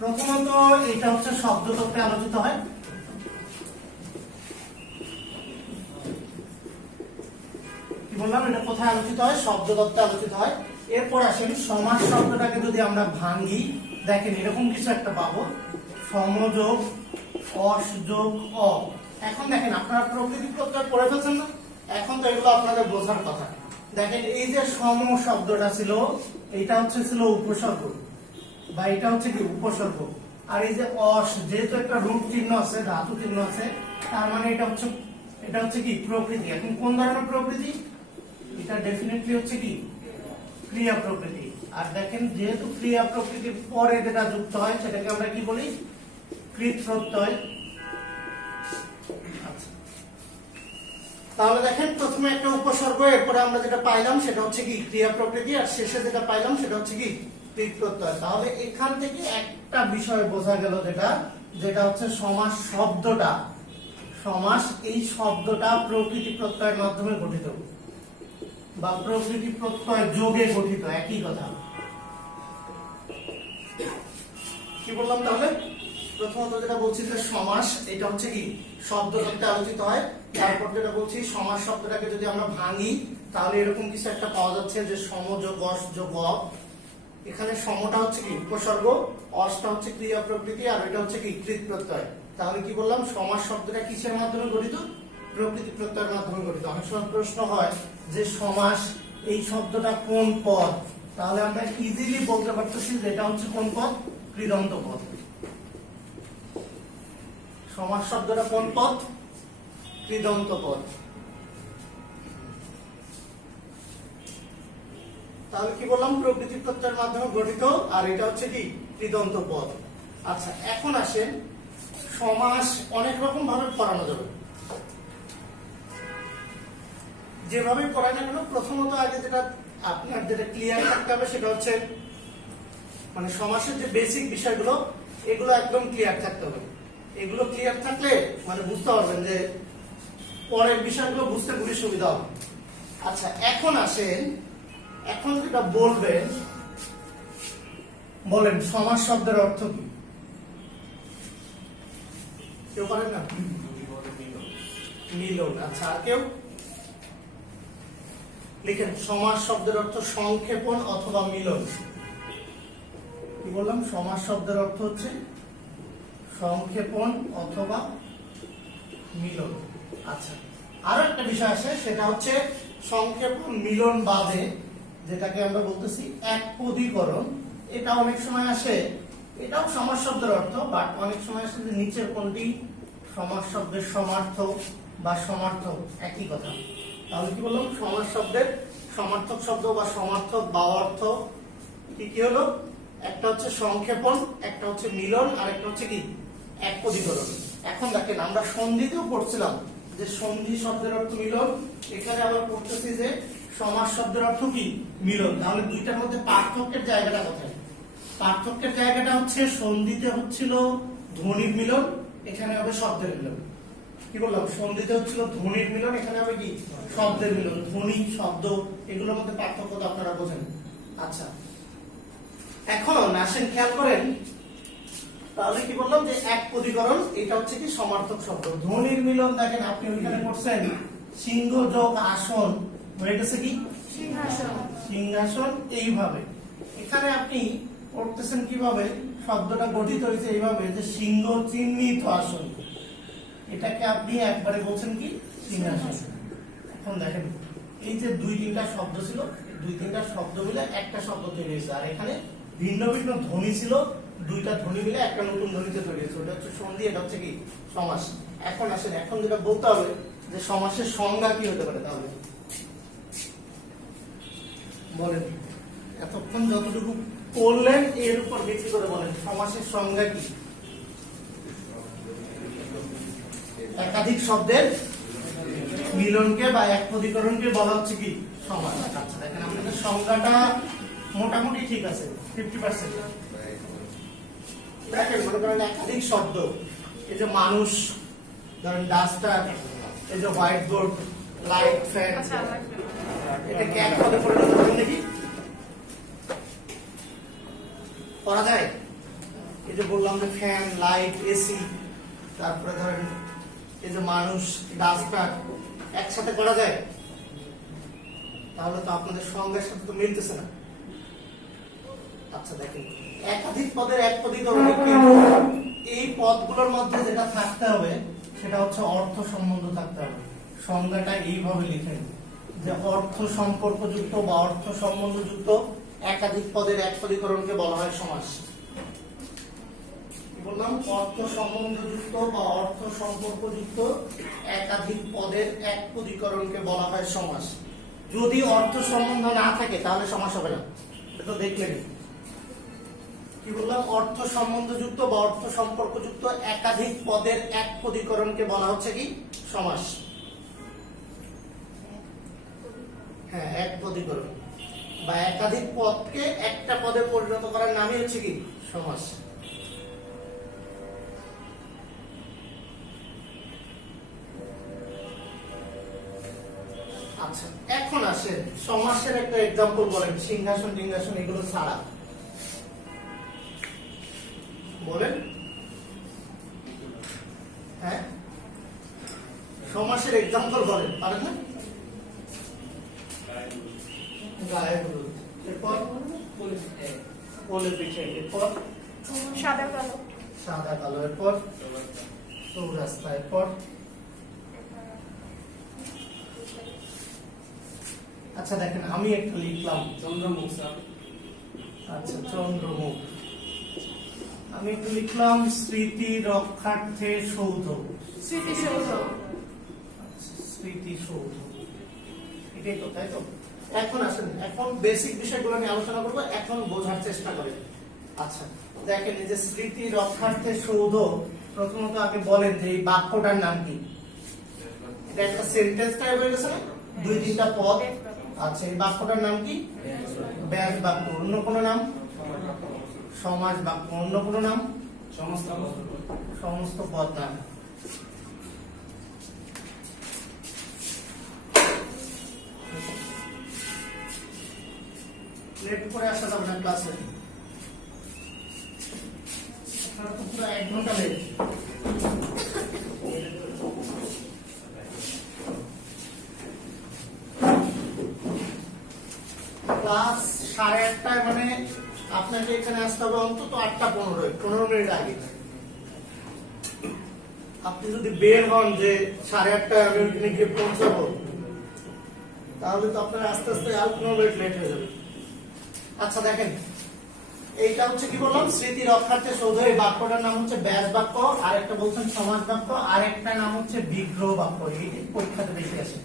প্রথমত এটা হচ্ছে শব্দ তত্ত্বে আলোচিত হয়। কি বললাম, এটা কোথায় আলোচিত হয়? শব্দ তত্ত্বে আলোচিত হয়। এরপর আসেন সমাস শব্দটাকে যদি আমরা ভাঙি, দেখেন এরকম কিছু একটা পাবো, সমযোগ অস যোগ অ। এখন দেখেন আপনারা প্রকৃতি প্রত্যয় পড়ে ফেলছেন না, এখন তো এগুলো আপনাদের বোঝার কথা। দেখেন এই যে সম শব্দটা ছিল, এটা হচ্ছে ছিল উপসর্গ, বা এটা হচ্ছে কি উপসর্গ। আর এই যে অস, যেহেতু একটা রূপ চিহ্ন আছে, ধাতু চিহ্ন আছে, তার মানে এটা হচ্ছে কি প্রকৃতি। এখন কোন ধরনের প্রকৃতি? এটা ডেফিনেটলি হচ্ছে কি ক্রিয়া প্রকৃতি। আর দেখেন যেহেতু ক্রিয়া প্রকৃতির পরে যেটা যুক্ত হয় সেটাকে আমরা কি বলি? কৃত প্রত্যয়। আচ্ছা, তাহলে দেখেন প্রথমে একটা উপসর্গ, এরপরে আমরা যেটা পাইলাম সেটা হচ্ছে কি ক্রিয়া প্রকৃতি, আর শেষে যেটা পাইলাম সেটা হচ্ছে কি কৃত প্রত্যয়। তাহলে এখান থেকে একটা বিষয় বোঝা গেল, যেটা হচ্ছে সমাস শব্দটা, সমাস এই শব্দটা প্রকৃতি প্রত্যয়ের মাধ্যমে গঠিত বা প্রকৃতি প্রত্যয় যোগে গঠিত, একই কথা। কি বললাম তাহলে? প্রথমত যেটা বলছি যে সমাস, এটা হচ্ছে কি শব্দ তত্ত্বে আলোচিত হয়। তারপর যেটা বলছি সমাস শব্দটাকে যদি আমরা ভাঙি, তাহলে এরকম কিছু একটা পাওয়া যাচ্ছে যে সমযোগ অস যোগ অ। এখানে সমটা হচ্ছে কি উপসর্গ, অসটা হচ্ছে ক্রিয়া প্রকৃতি, আর এটা হচ্ছে কি কৃত প্রত্যয়। তাহলে কি বললাম, সমাস শব্দটা কিসের মাধ্যমে গঠিত? প্রকৃতি প্রত্যয়ের মাধ্যমে গঠিত। অনেক সময় প্রশ্ন হয় যে সমাস এই শব্দটা কোন পদ, তাহলে আমরা ইজিলি বলতে পারতেছি যে এটা হচ্ছে কোন পদ? কৃদন্ত পদ। সমাস শব্দটা কোন পদ? কৃদন্ত পদ। তাহলে কি বললাম, প্রকৃতি প্রত্যয়ের মাধ্যমে গঠিত, আর এটা হচ্ছে কি কৃদন্ত পদ। আচ্ছা, এখন আসেন সমাস অনেক রকম ভাবে পড়ানো যাবে। যেভাবে পড়ায় না কেন, প্রথমত আগে যেটা আপনার যেটা ক্লিয়ার থাকতে হবে সেটা হচ্ছে মানে সমাসের যে বেসিক বিষয়গুলো, এগুলো একদম ক্লিয়ার থাকতে হবে। এগুলো ক্লিয়ার থাকলে মানে বুঝতে পারবেন যে পরের বিষয়গুলো বুঝতে খুবই সুবিধা হবে। আচ্ছা, এখন আসেন, এখন যেটা বলবেন, বলেন সমাস শব্দের অর্থ কি? কেউ পারেন না? মিলন। আচ্ছা, আর কেউ লিখেন সমাস শব্দের অর্থ সংক্ষেপণ অথবা মিলন। কি বললাম? সমাস শব্দের অর্থ হচ্ছে সংক্ষেপণ অথবা মিলন। আচ্ছা, আরো একটা বিষয় আছে, সেটা হচ্ছে সংক্ষেপণ মিলন বাদে যেটাকে আমরা বলতেছি একপদীকরণ। এটা অনেক সময় আসে, এটাও সমাস শব্দের অর্থ, বাট অনেক সময় আসে যে নিচের কোনটি সমাস শব্দের সমার্থক বা সমার্থক, একই কথা। তাহলে কি বললাম, সমাস শব্দের সমার্থক শব্দ বা সমার্থক বা অর্থ কি কি হলো? একটা হচ্ছে সংক্ষেপণ, একটা হচ্ছে মিলন, আর একটা হচ্ছে কি একপদীকরণ। এখন দেখেন আমরা সন্ধিতেও পড়ছিলাম যে সন্ধি শব্দের অর্থ মিলন, এখানে আবার পড়তেছি যে সমাস শব্দের অর্থ কি মিলন। তাহলে দুইটার মধ্যে পার্থক্যের জায়গাটা কোথায়? পার্থক্যের জায়গাটা হচ্ছে সন্ধিতে হচ্ছিল ধ্বনির মিলন, এখানে হবে শব্দের মিলন। কি বললাম? সন্ধিতে হচ্ছিল ধ্বনির মিলন, এখানে হবে কি শব্দের মিলন। ধ্বনি শব্দ এগুলোর মধ্যে পার্থক্য তো আপনারা বোঝেন। আচ্ছা, এখন আসেন খেয়াল করেন, তাহলে কি বললাম যে একপদীকরণ, এটা হচ্ছে কি সমার্থক শব্দ। ধ্বনির মিলন দেখেন আপনি ওইখানে পড়ছেন সিংহ যোগ আসন হয়ে গেছে কি সিংহাসন। সিংহাসন এইভাবে এখানে আপনি পড়তেছেন কিভাবে? শব্দটা গঠিত হয়েছে এইভাবে যে সিংহ চিহ্নিত আসন, এটাকে আপনি একবারে বলছেন কি সিংহাসন। এখন দেখেন এই যে দুই তিনটা শব্দ ছিল, দুই তিনটা শব্দ মিলে একটা শব্দ তৈরি হয়েছে, আর এখানে ভিন্ন ভিন্ন ধ্বনি ছিল, দুইটা ধ্বনি মিলে একটা নতুন ধ্বনিতে তৈরি হয়েছে, ওটা হচ্ছে সন্ধি, এটা হচ্ছে কি সমাস। এখন আসেন, এখন যেটা বলতে হবে যে সমাসের সংজ্ঞা কি হতে পারে, তাহলে বলেন। এতক্ষণ যতটুকু পড়লেন এর উপর ভিত্তি করে বলেন সমাসের সংজ্ঞা কি? একাধিক শব্দের মিলনকে বা একপদীকরণকে বলা হচ্ছে কি সমাস। আচ্ছা, দেখেন আপনাদের সংজ্ঞাটা মোটামুটি ঠিক আছে 50%। দেখেন মনে করেন একাধিক শব্দ, এই যে মানুষ, ধরেন ডাস্টার, এই যে হোয়াইট বোর্ড, লাইট, ফ্যান, এটাকে এক পদে পরিণত করবেন নাকি? করা যায়? এই যে বললাম যে ফ্যান, লাইট, এসি, তারপরে ধরেন এই যে মানুষ, ডাস্টার একসাথে করা যায়? তাহলে তো আপনাদের সংজ্ঞার সাথে তো মিলতেছে না। আচ্ছা দেখেন, একাধিক পদের এক পদীকরণ, এই পদগুলোর মধ্যে যেটা থাকতে হবে সেটা হচ্ছে অর্থ সম্বন্ধ থাকতে হবে। সংজ্ঞাটা এইভাবে লিখেন যে অর্থ সম্পর্কযুক্ত বা অর্থ সম্বন্ধযুক্ত একাধিক পদের এক পদীকরণকে বলা হয় সমাস। বললাম অর্থ সম্বন্ধযুক্ত বা অর্থ সম্পর্কযুক্ত একাধিক পদের এক পদীকরণকে বলা হয় সমাস। যদি অর্থ সম্বন্ধ না থাকে তাহলে সমাস হবে না, এটা দেখলেন। কি বললাম? অর্থ সম্বন্ধযুক্ত বা অর্থ সম্পর্কযুক্ত একাধিক পদের এক পদীকরণকে বলা হচ্ছে কি সমাস। হ্যাঁ, এক পদীকরণ বা একাধিক পদকে একটা পদে পরিণত করার নামই হচ্ছে কি সমাস। আচ্ছা, এখন আসেন সমাসের একটা এক্সাম্পল বলেন, সিংহাসন টিংহাসন এগুলো ছাড়া বলেন। হ্যাঁ, সমাসের এক্সাম্পল বলেন, পারেন না? গায়ে হলুদ, এরপর কোলে পিঠে, এরপর সাদা কালো, সাদা কালো, এরপর চৌরাস্তা, এরপর আচ্ছা দেখেন আমি একটা লিখলাম চন্দ্রমুখ। আচ্ছা, চন্দ্রমুখ। আমি একটু লিখলাম স্মৃতি রক্ষার্থে সৌধ। স্মৃতিসৌধ। স্মৃতিসৌধ, এটাই তো, তাই তো? এখন আসেন, এখন বেসিক বিষয়গুলো নিয়ে আলোচনা করবো, এখন বোঝার চেষ্টা করেন। আচ্ছা দেখেন, এই যে স্মৃতি রক্ষার্থে সৌধ, প্রথমত আগে বলেন যে এই বাক্যটার নাম কি? এটা একটা সেন্টেন্স টাইপ হয়ে গেছে না, দুই তিনটা পদ। আচ্ছা, এই বাক্যটার নাম কি? ব্যাস বাক্য। অন্য কোনো নাম? সমাস বাক্য। অন্য কোনো নাম? সমস্ত পদ নাম। লেট করে আসা যাবে না ক্লাসে, আপনারা তো পুরো 1 ঘন্টা লেট। ক্লাস 8:30টায়, মানে আপনাকে এখানে আসতে হবে অন্তত 8:15, 15 মিনিট আগে। আপনি যদি বের হন যে 8:30টায় আমি ওইখানে গিয়ে পৌঁছাবো, তাহলে তো আপনার আস্তে আস্তে আর 15 মিনিট লেট হয়ে যাবে। আচ্ছা দেখেন, এইটা হচ্ছে কি বললাম? স্মৃতি রক্ষার্থে সৌধ। এই বাক্যটার নাম হচ্ছে ব্যাস বাক্য, আর একটা বলছেন সমাস বাক্য, আর একটা নাম হচ্ছে বিগ্রহ বাক্য। এইটাই পরীক্ষাতে বেশি আসে,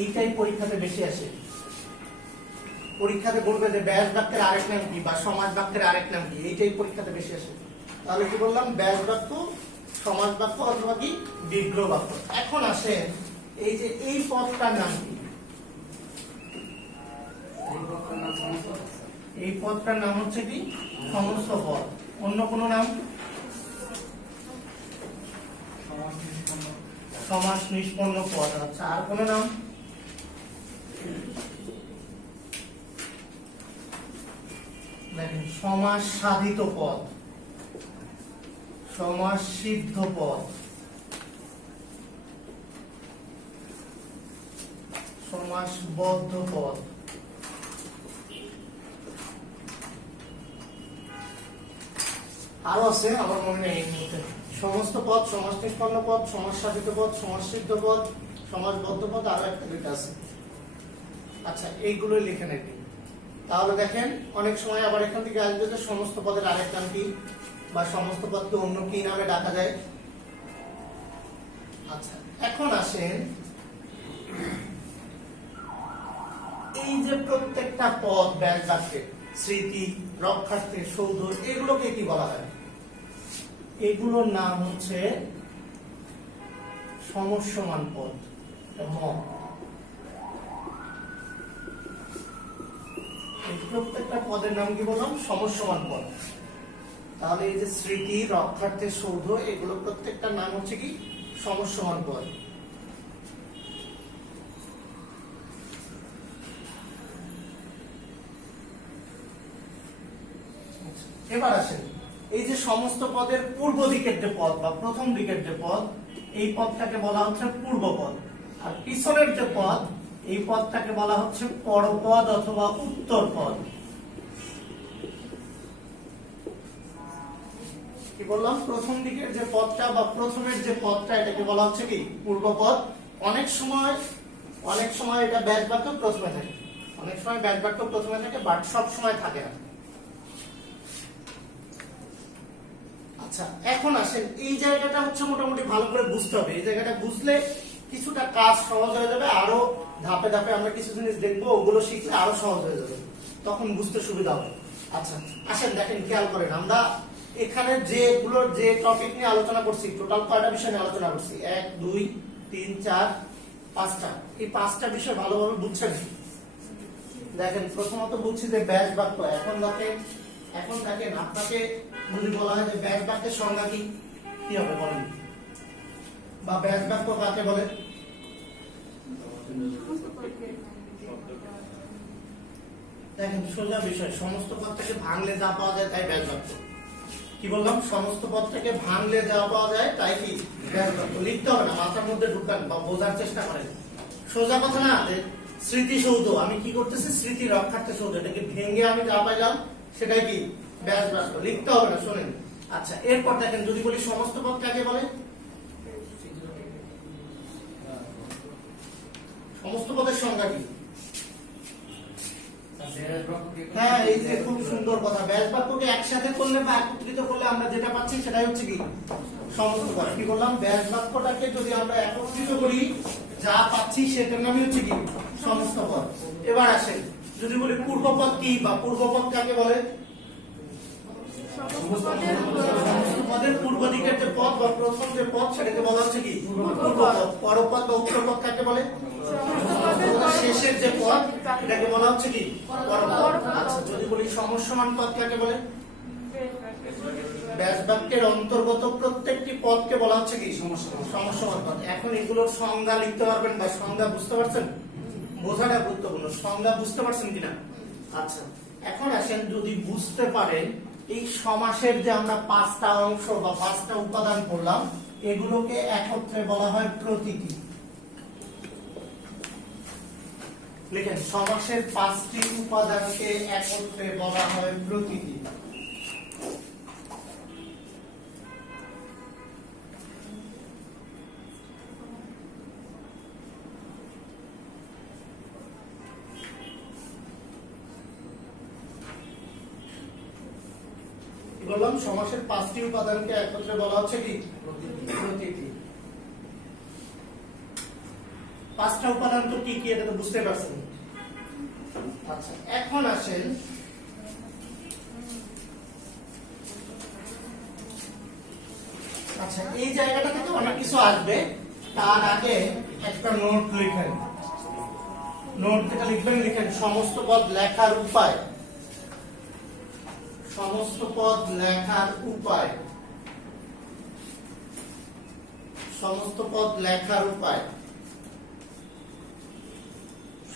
এইটাই পরীক্ষাতে বেশি আসে। পরীক্ষাতে বলবে যে ব্যাস বাক্যের আরেক নাম কি বা সমাস বাক্যের আরেক নাম কি, এইটাই পরীক্ষাতে বেশি আসে। তাহলে কি বললাম? ব্যাস বাক্য, সমাস বাক্য অথবা কি বিগ্রহ বাক্য। এখন আসেন, এই যে এই পদটার নাম কি? এই পদটার নাম হচ্ছে কি সমস্ত পদ। অন্য কোনো নাম? সমাস নিষ্পন্ন পদ। আচ্ছা, আর কোনো নাম? দেখেন, সমাস সাধিত পদ, সমাস সিদ্ধ পদ, সমাসবদ্ধ পদ। আরো আছে, আমার মনে নেই এই মুহূর্তে। সমস্ত পদ, সমাস নিষ্পন্ন পদ, সমাস সাধিত পদ, সমাস সিদ্ধ পদ, সমাসবদ্ধ পদ, আরো একটা দুইটা আছে। আচ্ছা, এইগুলোই লিখে নেবেন। তাহলে দেখেন, অনেক সময় আবার এখান থেকে আসবে যে সমস্ত পদের আরেক নাম কি বা সমস্ত পদকে অন্য কি নামে ডাকা যায়। আচ্ছা, এখন আসেন, এই যে প্রত্যেকটা পদ ব্যাস বাক্যে, স্মৃতি রক্ষার্থে সৌধ, এগুলোকে কি বলা হয়? এগুলোর নাম হচ্ছে সমস্যমান পদ। প্রত্যেকটা পদের নাম কি বললাম? সমস্যমান পদ। তাহলে এই যে স্মৃতি রক্ষার্থে সৌধ, এগুলো প্রত্যেকটার নাম হচ্ছে কি সমস্যমান পদ। এবার আসেন, এই যে সমস্ত পদের পূর্ব দিকের যে পদ বা প্রথম দিকের যে পদ, এই পদটাকে বলা হচ্ছে পূর্ব পদ, আর পিছনের যে পদ, এই পদটাকে বলা হচ্ছে পরপদ অথবা উত্তর পদ। কি বললাম? প্রথম দিকের যে পদটা বা প্রথমের যে পদটা, এটাকে বলা হচ্ছে কি পূর্ব পদ। অনেক সময় এটা ব্যাস বাক্য প্রথমে থাকে, অনেক সময় ব্যাস বাক্য প্রথমে থাকে, বাট সব সময় থাকে না। আচ্ছা, এখন আসেন এই জায়গাটা হচ্ছে মোটামুটি ভালো করে বুঝতে হবে। এই জায়গাটা বুঝলে কিছুটা কাজ সহজ হয়ে যাবে, আরো ধাপে ধাপে আমরা কিছু জিনিস দেখবো, ওগুলো শিখলে আরো সহজ হয়ে যাবে, তখন বুঝতে সুবিধা হবে। আচ্ছা আসেন দেখেন, খেয়াল করেন, আমরা এখানে যে টপিক নিয়ে আলোচনা করছি, টোটাল কয়টা বিষয় নিয়ে আলোচনা করছি? 1 2 3 4 5টা। এই 5টা বিষয় ভালোভাবে বুঝছেন? দেখেন, প্রথমত বলছি যে ব্যাস বাক্য। এখন দেখেন আপনাকে যদি বলা হয় যে ব্যাস বাক্যের সংজ্ঞা কি হবে বলেন, বা ব্যাস বাক্য কাকে বলে? দেখেন, সোজা বিষয়, সমস্ত পদ থেকে ভাঙলে যা পাওয়া যায় তাই ব্যাস বাক্য। কি বললাম? সমস্ত পদ থেকে ভাঙলে যা পাওয়া যায় তাই কি ব্যাস বাক্য। লিখতে হবে না, মাথার মধ্যে ঢুকান বা বোঝার চেষ্টা করেন। সোজা কথা না, স্মৃতিসৌধ, আমি কি করতেছি? স্মৃতি রক্ষার্থে সৌধ, এটাকে ভেঙে আমি যা পাইলাম সেটাই কি ব্যাস বাক্য। লিখতে হবে না, শোনেন। আচ্ছা, এরপর দেখেন, যদি বলি সমস্ত পদ কাকে বলে? সমস্ত পদের সংজ্ঞা কি? হ্যাঁ, এই যে খুব সুন্দর কথা, ব্যাস বাক্যকে একসাথে করলে বা একত্রিত করলে আমরা যেটা পাচ্ছি সেটাই হচ্ছে কি সমস্ত পদ। কি বললাম? ব্যাস বাক্যটাকে যদি আমরা একত্রিত করি, যা পাচ্ছি সেটার নামই হচ্ছে কি সমস্ত পদ। এবার আসেন, যদি বলি পূর্বপদ কি বা পূর্বপদ কাকে বলে? সমস্ত পদের পূর্ব দিকের যে পদ বা প্রথম যে পদ, সেটাকে বলা হচ্ছে কি পূর্বপদ। পরপদ বা উত্তরপদ কাকে বলে? শেষের যে পদ, এটাকে বলা হচ্ছে কি পরপদ। আচ্ছা, যদি বলি সমস্যমান পদ কাকে বলে? ব্যাস বাক্যের অন্তর্গত প্রত্যেকটি পদকে বলা হচ্ছে কি সমস্যমান পদ। এখন এগুলোর সংজ্ঞা লিখতে পারবেন বা সংজ্ঞা বুঝতে পারছেন? বোঝাটা গুরুত্বপূর্ণ, সংজ্ঞা বুঝতে পারছেন কিনা? আচ্ছা, এখন আসেন, যদি বুঝতে পারেন, এই সমাসের যে আমরা 5টা অংশ বা 5টা উপাদান পড়লাম, এগুলোকে একত্রে বলা হয় প্রতীকী। লিখেন, সমাসের 5টি উপাদানকে একত্রে বলা হয় প্রতীকী। বললাম, সমাসের 5টি উপাদানকে একত্রে বলা হচ্ছে কি প্রতীকী। 5টা উপাদান তো কি কি, এটা তো বুঝতে পারছেন। আচ্ছা, এখন আসেন, আচ্ছা এই জায়গাটা থেকে অনেক কিছু আসবে, তার আগে একটা নোট লিখেন। নোট যেটা লিখবেন, লিখেন সমস্ত পদ লেখার উপায়। সমস্ত পদ লেখার উপায়। সমস্ত পদ লেখার উপায়।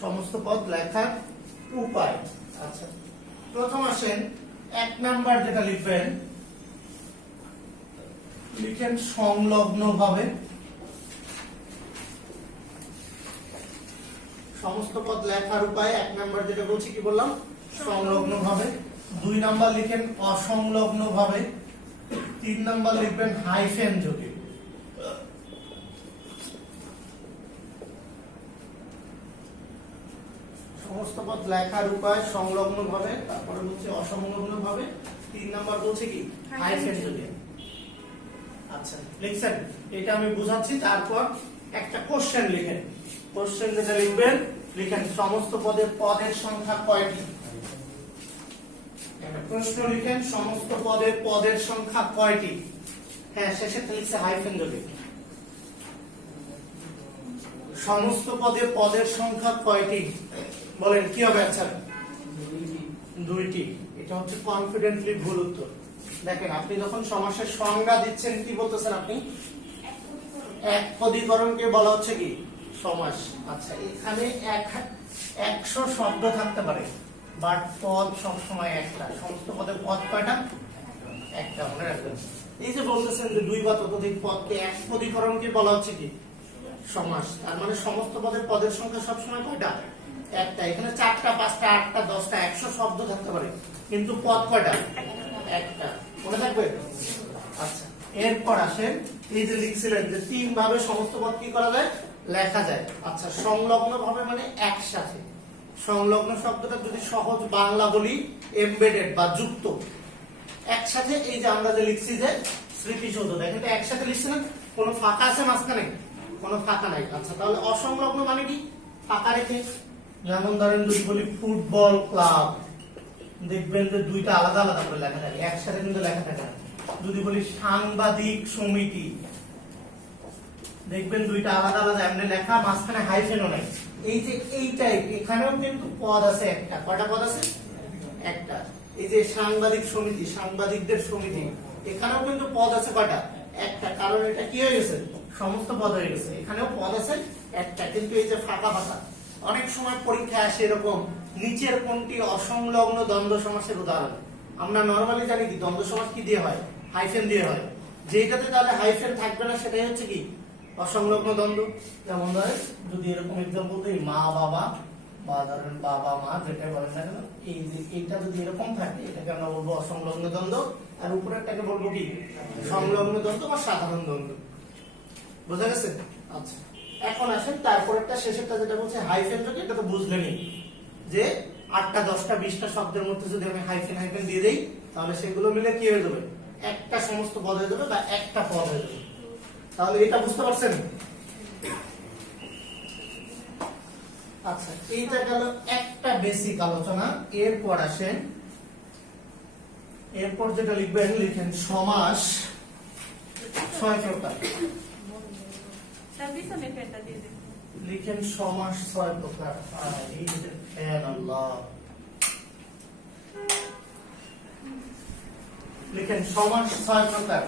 সমস্ত পদ লেখার উপায়। আচ্ছা, প্রথম আসেন, 1 নাম্বার যেটা লিখবেন, লিখেন সংলগ্ন ভাবে। সমস্ত পদ লেখার উপায় 1 নাম্বার যেটা বলছি, কি বললাম? সংলগ্ন ভাবে। 2 নাম্বার লিখেন অসংলগ্ন ভাবে। 3 নাম্বার লিখবেন হাইফেন যোগে। সমস্ত পদ লেখার উপায় সংলগ্ন ভাবে, তারপরে বলছে অসংলগ্ন ভাবে, 3 নাম্বার বলছে কি হাইফেন যোগে। আচ্ছা, লিখছেন? এটা আমি বুঝাচ্ছি, তারপর একটা কোশ্চেন লিখেন। কোশ্চেন যেটা লিখবেন, লিখেন সমস্ত পদের সংখ্যা কয়টি? একটা প্রশ্ন লিখেন, সমস্ত পদের সংখ্যা কয়টি? হ্যাঁ, শেষে লিখছে হাইফেন যোগে। সমস্ত পদের সংখ্যা কয়টি? বলেন কি হবে? আচ্ছা, 2টি। এটা হচ্ছে কনফিডেন্টলি ভুল উত্তর। দেখেন, আপনি যখন সমাসের সংজ্ঞা দিচ্ছেন, কি বলতেছেন আপনি? একপদীকরণকে বলা হচ্ছে কি সমাস। আচ্ছা, এখানে 100 শব্দ থাকতে পারে, বাট পদ সবসময় একটা। সমস্ত পদের পদ কয়টা? একটা, মনে রাখবেন। এই যে বলতেছেন যে দুই বা ততোধিক পদকে এক পদীকরণকে বলা হচ্ছে কি সমাস। তার মানে সমস্ত পদের সংখ্যা সবসময় কয়টা? একটা। এখানে 4টা 5টা 8টা 10টা 100 শব্দ থাকতে পারে, কিন্তু পদ কয়টা? একটা। মনে থাকবে? আচ্ছা, এরপর আসেন এই যে লিখছিলেন যে 3 ভাবে সমস্ত পদ কি করা যায়? লেখা যায়। আচ্ছা, সংলগ্ন ভাবে মানে একসাথে। সংলগ্ন শব্দটা যদি সহজ বাংলা বলি এমবেডেড বা যুক্ত। একসাথে এই যে আমরা যে লিখছি যে স্মৃতিসৌধ, দেখেন এটা একসাথে লিখছি না, কোনো ফাঁকা আছে মাঝখানে? কোনো ফাঁকা নাই। আচ্ছা, তাহলে অসংলগ্ন মানে কি? ফাঁকা রেখে। যেমন ধরেন যদি বলি ফুটবল ক্লাব, দেখবেন যে দুইটা আলাদা আলাদা করে লেখা থাকে, একসাথে কিন্তু লেখা থাকে না। যদি বলি সাংবাদিক সমিতি, দেখবেন দুইটা আলাদা আলাদা এমনি লেখা, মাঝখানে হাইফেনও নাই। এই যে এইটাই, এখানেও কিন্তু পদ আছে একটা। কয়টা পদ আছে? একটা। এই যে সাংবাদিক সমিতি, সাংবাদিকদের সমিতি, এখানেও কিন্তু পদ আছে কয়টা? একটা। কারণ এটা কি হয়ে গেছে? সমস্ত পদ হয়ে গেছে। এখানেও পদ আছে একটা, কিন্তু এই যে ফাঁকা ফাঁকা। অনেক সময় পরীক্ষায় আসে এরকম, নিচের কোনটি অসংলগ্ন দ্বন্দ্ব সমাসের উদাহরণ? আমরা নরমালি জানি কি দ্বন্দ্ব সমাস কি দিয়ে হয়? হাইফেন দিয়ে হয়। যেটাতে তাহলে হাইফেন থাকবে না সেটাই হচ্ছে কি অসংলগ্ন দ্বন্দ্ব। যেমন ধরেন যদি এরকম एग्जांपल দেই, মা বাবা বা ধরেন বাবা মা, যেটা বলেন না কেন, এই যে এইটা যদি এরকম থাকে এটাকে আমরা বলবো অসংলগ্ন দ্বন্দ্ব, আর উপরেরটাকে বলবো কি সংলগ্ন দ্বন্দ্ব বা সাধারণ দ্বন্দ্ব। বুঝা গেছে? আচ্ছা, এখন আসেন তারপরেরটা, শেষেরটা যেটা বলছে হাইফেন যোগ। এটা তো বুঝলেনই যে 8টা 10টা 20টা শব্দের মধ্যে যদি আমি হাইফেন হাইফেন দিয়ে দেই, তাহলে সেগুলো মিলে কি হয়ে যাবে? একটা সমস্ত পদ হয়ে যাবে বা একটা পদ হয়ে যাবে। তাহলে এটা বুঝতে পারছেন? আচ্ছা, এইটা গেল একটা বেসিক আলোচনা। এরপর আসেন, এরপর যেটা লিখবেন, লিখেন সমাস 6 প্রকার। লিখেন সমাস 6 প্রকার। এই যে আল্লাহ, লিখেন সমাস 6 প্রকার।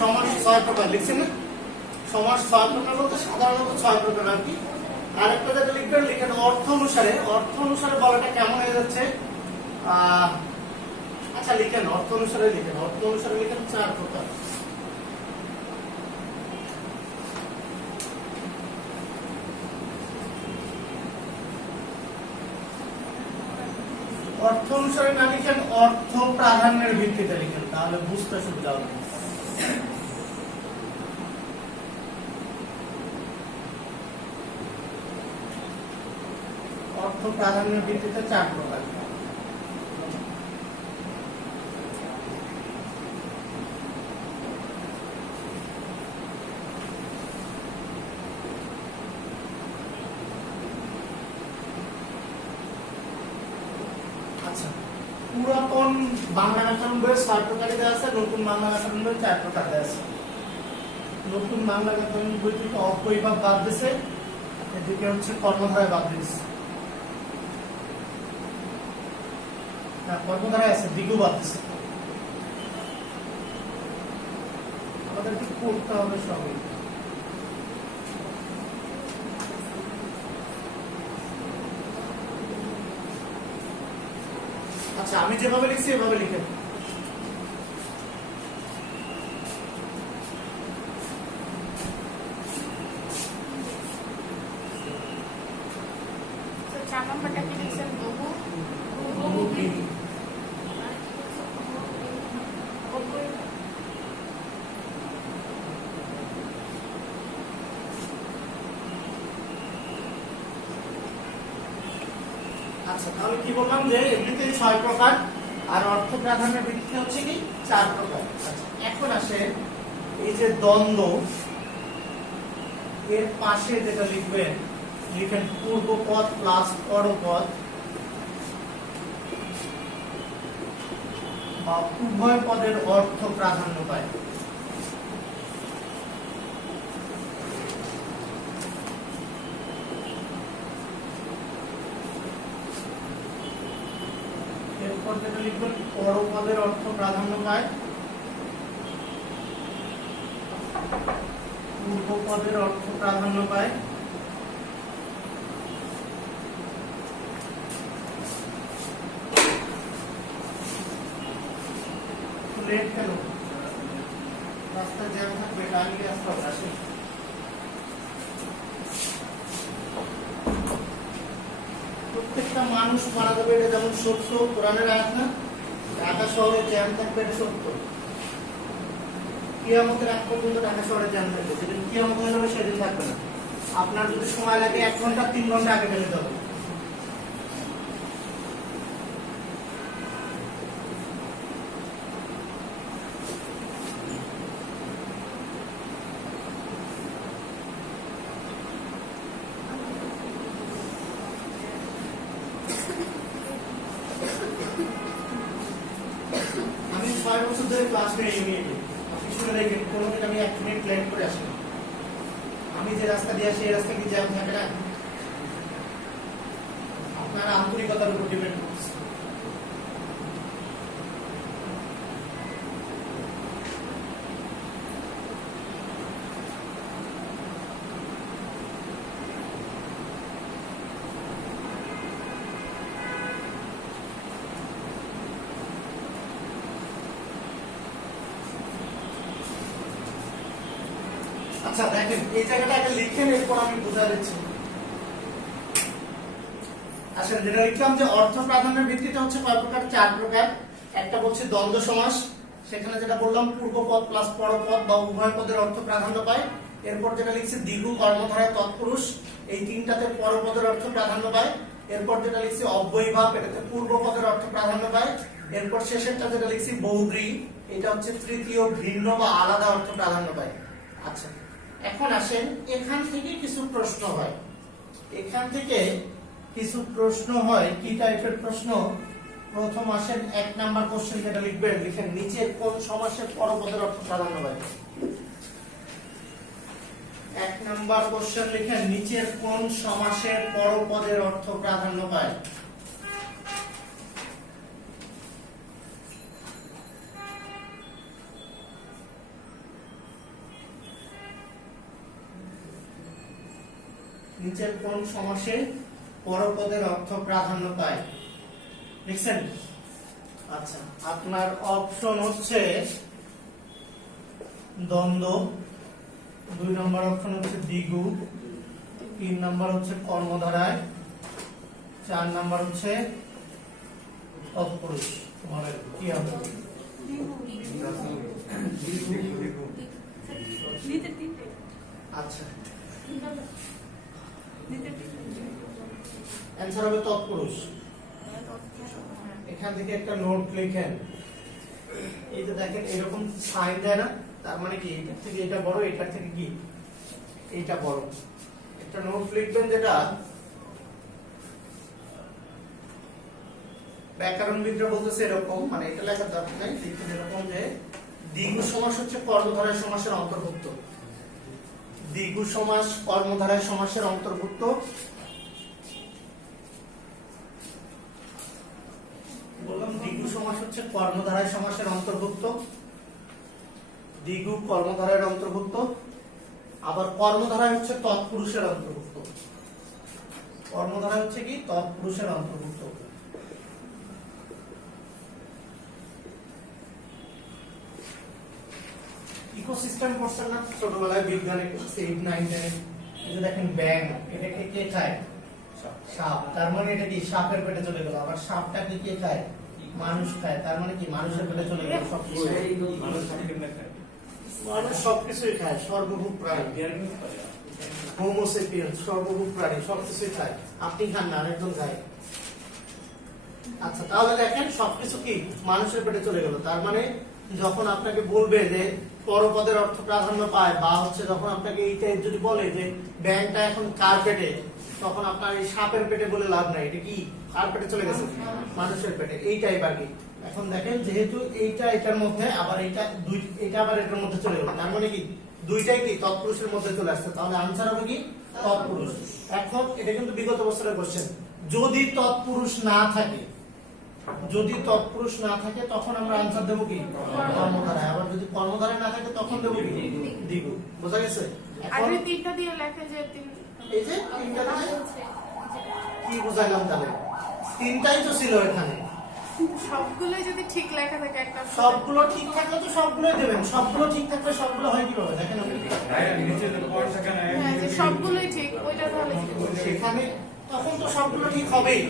সমাস 6 প্রকার লিখছেন না? সমাস 6 প্রকার বলতে সাধারণত 6 প্রকার আর কি। আরেকটা যেটা লিখবেন, লিখেন অর্থ অনুসারে। অর্থ অনুসারে বলাটা কেমন হয়ে যাচ্ছে? আচ্ছা, লিখেন অর্থ অনুসারে, লিখেন অর্থ অনুসারে, লিখেন 4 প্রকার। অর্থ অনুসারে না লিখেন, অর্থ প্রাধান্যের ভিত্তিতে লিখেন, তাহলে বুঝতে সুবিধা হবে। অর্থ প্রাধান্যের ভিত্তিতে 4 প্রকার। আচ্ছা, পুরাতন বাংলা ব্যাকরণ বইয়ে 6 প্রকারে দেওয়া আছে, নতুন বাংলা ব্যাকরণ বইয়ে 4 প্রকার দেওয়া আছে। নতুন বাংলা ব্যাকরণ বই থেকে অপরিভাব বাদ দিয়েছে, এদিকে হচ্ছে কর্মধারায় বাদ দিয়েছে। কর্মধারায় আছে, দ্বিগু বাদ দিয়েছে। আমাদেরকে করতে হবে সবই। আচ্ছা, আমি যেভাবে লিখছি এভাবে লিখে আচ্ছা, তাহলে কি বললাম যে এমনিতেই 6 প্রকার, আর অর্থ প্রাধান্যের ভিত্তিতে হচ্ছে কি 4 প্রকার। আচ্ছা, এখন আসে এই যে দ্বন্দ্ব, এর পাশে যেটা লিখবেন, লিখেন পূর্বপদ প্লাস পরপদ বা উভয় পদের অর্থ প্রাধান্য পায়। এরপর যেটা লিখবেন পরপদের অর্থ প্রাধান্য পায়, পূর্বপদের অর্থ প্রাধান্য পায়, লেট কেন রাস্তায় জ্যাম থাকবে, টাইমলি আসতে হবে। আসে প্রত্যেকটা মানুষ মারা যাবে, এটা যেমন সত্য, কোরআনের আয়াত না? ঢাকা শহরে জ্যাম থাকবে, এটা সত্য। কিয়ামতের আগ পর্যন্ত ঢাকা শহরে জ্যাম থাকবে, যেদিন কিয়ামত হয়ে যাবে সেদিন থাকবে না। আপনার যদি সময় লাগে 1 ঘন্টা 3 ঘন্টা আগে ফেলে যাবে। আমি 6 বছর ধরে ক্লাস নিয়ে ইউনিটে আপনি শুনে দেখেন কোনোদিন আমি 1 মিনিট লেট করে আসি। আমি যে রাস্তা দিয়ে আসি এই রাস্তা কি জ্যাম থাকে না? আপনার আন্তরিকতার উপর ডিপেন্ড করছে। আচ্ছা দেখেন এই জায়গাটা আগে লিখেন, এরপর আমি বুঝাই দিচ্ছি। আসলে যেটা লিখলাম যে অর্থ প্রাধান্যের ভিত্তিতে হচ্ছে কয় প্রকার? 4 প্রকার। একটা বলছে দ্বন্দ্ব সমাস, সেখানে যেটা বললাম পূর্বপদ প্লাস পরপদ বা উভয় পদের অর্থ প্রাধান্য পায়। এরপর যেটা লিখছে দ্বিগু কর্মধারয় তৎপুরুষ, এই তিনটাতে পরপদের অর্থ প্রাধান্য পায়। এরপর যেটা লিখছে অব্যয়ভাব, এটাতে পূর্বপদের অর্থ প্রাধান্য পায়। এরপর শেষেরটা যেটা লিখছি বহুব্রী, এটা হচ্ছে তৃতীয় ভিন্ন বা আলাদা অর্থ প্রাধান্য পায়। আচ্ছা এখন আসেন এখান থেকে কিছু প্রশ্ন হয়। এখান থেকে কিছু প্রশ্ন হয়, কি টাইপের প্রশ্ন? প্রথম আসেন 1 নাম্বার কোশ্চেন যেটা লিখবেন, লিখেন নিচের কোন সমাসের পরপদের অর্থ প্রাধান্য পায়। 1 নাম্বার কোশ্চেন লিখেন নিচের কোন সমাসের পরপদের অর্থ প্রাধান্য পায়। নিচের কোন সমাসে পরপদের অর্থ প্রাধান্য পায় লিখছেন? আচ্ছা আপনার অপশন হচ্ছে দ্বন্দ্ব, 2 নম্বর অপশন হচ্ছে দ্বিগু, 3 নম্বর হচ্ছে কর্মধারায়, 4 নম্বর হচ্ছে তৎপুরুষ। তোমাদের কি হবে? আচ্ছা অ্যান্সার হবে তৎপুরুষ। এখান থেকে একটা নোট লিখেন, এই যে দেখেন এরকম সাইন দেয় না, তার মানে কি এটা থেকে এটা বড়, এটার থেকে কি এইটা বড়। একটা নোট লিখবেন যেটা ব্যাকরণবিদরা বলতেছে এরকম, মানে এটা লেখার দরকার নেই, লিখবেন এরকম যে দ্বিগু সমাস হচ্ছে কর্মধারয় সমাসের অন্তর্ভুক্ত। দ্বিগু সমাস কর্মধারয় সমাসের অন্তর্ভুক্ত। বললাম দ্বিগু সমাস হচ্ছে কর্মধারয় সমাসের অন্তর্ভুক্ত, দ্বিগু কর্মধারয়ের অন্তর্ভুক্ত। আবার কর্মধারয় হচ্ছে তৎপুরুষের অন্তর্ভুক্ত। কর্মধারয় হচ্ছে কি তৎপুরুষের অন্তর্ভুক্ত। ইকোসিস্টেম পড়ছেন না ছোটবেলায় বিজ্ঞানে ক্লাস 8, 9, 10? এই যে দেখেন ব্যাঙ, এটাকে কে খায়? সাপ। তার মানে এটা কি সাপের পেটে চলে গেল। আবার সাপটা কি কে খায়? মানুষ খায়। তার মানে কি মানুষের পেটে চলে গেল সবকিছু। মানুষ সবকিছুই খায়, সর্বভূক প্রাণী, হোমো সেপিয়েন্স, সর্বভূক প্রাণী সবকিছুই খায়। আপনি খান না, আরেকজন খায়। আচ্ছা তাহলে দেখেন সবকিছু কি মানুষের পেটে চলে গেল। তার মানে যখন আপনাকে বলবে যে পরপদের অর্থ প্রাধান্য পায়, বা হচ্ছে যখন আপনাকে এইটা যদি বলে যে ব্যাংকটা এখন কার পেটে, তখন আপনার এই সাপের পেটে বলে লাভ নাই, এটা কি কার পেটে চলে গেছে? মানুষের পেটে। এই টাইপ আর কি। এখন দেখেন যেহেতু এইটা এটার মধ্যে আবার এটা আবার এটার মধ্যে চলে গেল, তার মানে কি দুইটাই কি তৎপুরুষের মধ্যে চলে আসছে, তাহলে আনসার হবে কি তৎপুরুষ। এখন এটা কিন্তু বিগত বছরের কোশ্চেন, যদি তৎপুরুষ না থাকে, যদি তৎপুরুষ না থাকে তখন আমরা আনসার দেবো কি কর্মধারায়, আবার যদি কর্মধারায় না থাকে তখন দেবো কি দ্বিগু। বোঝা গেছে? এখন আগে তিনটা দিয়ে লেখে যে তিন এই যে তিনটা দিয়ে কি বুঝাইলাম, তাহলে তিনটাই তো ছিল এখানে, সবগুলোই যদি ঠিক লেখা থাকে একটা সবগুলো ঠিক থাকলে তো সবগুলোই দেবেন, সবগুলো ঠিক থাকলে সবগুলো হয় কিভাবে দেখেন আপনি, হ্যাঁ যে সবগুলোই ঠিক ওইটা তাহলে সেখানে তখন তো সবগুলো ঠিক হবেই।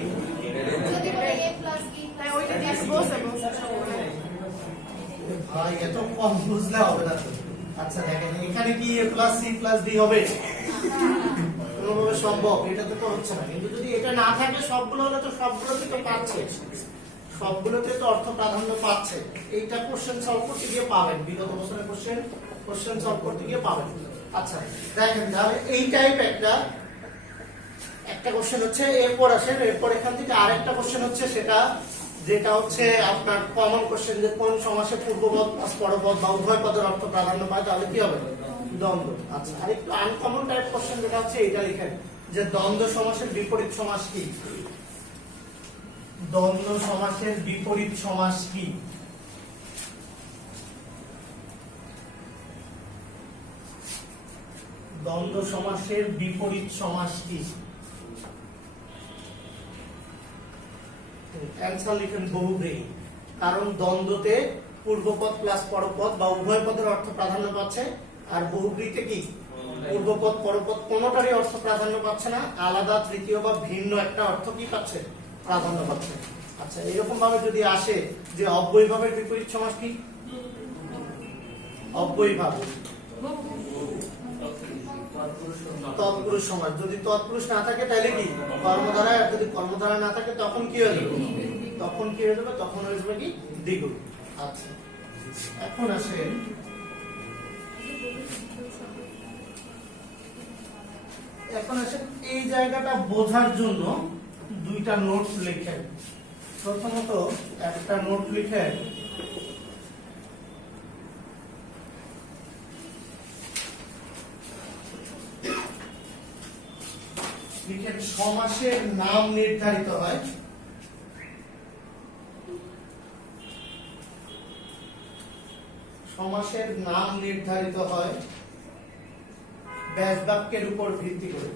যদি বলে a প্লাস b তাই ওইটা দিয়ে বসে ভাই এত কম বুঝলে হবে না তো। আচ্ছা দেখেন এখানে কি a plus c plus d হবে কোনোভাবে সম্ভব? এটা তো হচ্ছে না। কিন্তু যদি এটা না থাকে সবগুলো হলে তো সবগুলোতে তো পাচ্ছে, সবগুলোতে তো অর্থ প্রাধান্য পাচ্ছে। এইটা কোশ্চেন সলভ করতে গিয়ে পাবেন, বিগত বছরের কোশ্চেন সলভ করতে গিয়ে পাবেন। আচ্ছা দেখেন তাহলে এই টাইপ একটা কোশ্চেন হচ্ছে, এরপর আসেন, এরপর এখান থেকে আরেকটা কোশ্চেন হচ্ছে যেটা হচ্ছে আপনার কমন কোশ্চেন, যে কোন সমাসে পূর্বপদ পরপদ বা উভয় পদের অর্থ প্রাধান্য পায়, তাহলে কি হবে দ্বন্দ্ব। আচ্ছা আরেকটু আনকমন টাইপ কোশ্চেন যেটা হচ্ছে এটা লিখেন যে দ্বন্দ্ব সমাসের বিপরীত সমাস কি, দ্বন্দ্ব সমাসের বিপরীত সমাস কি। দ্বন্দ্ব সমাসের বিপরীত সমাস কি? অ্যান্সার লিখেন বহুব্রীহি। কারণ দ্বন্দ্বতে পূর্বপদ প্লাস পরপদ বা উভয় পদের অর্থ প্রাধান্য পাচ্ছে, আর বহুব্রীতে কি পূর্বপদ পরপদ কোনোটারই অর্থ প্রাধান্য পাচ্ছে না, আলাদা তৃতীয় বা ভিন্ন একটা অর্থ কি পাচ্ছে প্রাধান্য পাচ্ছে। আচ্ছা এরকম ভাবে যদি আসে যে অব্যয়ভাবের বিপরীত সমাস কি, অব্যয়ভাব তৎপুরুষ সমাস, যদি তৎপুরুষ না থাকে তাহলে কি কর্মধারায়, আর যদি কর্মধারা না থাকে তখন কি হয়ে যাবে, তখন কি হয়ে যাবে, তখন হয়ে যাবে কি দ্বিগু। আচ্ছা এখন আসেন এই জায়গাটা বোঝার জন্য দুইটা নোট লিখেন। প্রথমত একটা নোট লিখেন সমাসের নাম নির্ধারিত হয়, সমাসের নাম নির্ধারিত হয় ব্যাস বাক্যের উপর ভিত্তি করে।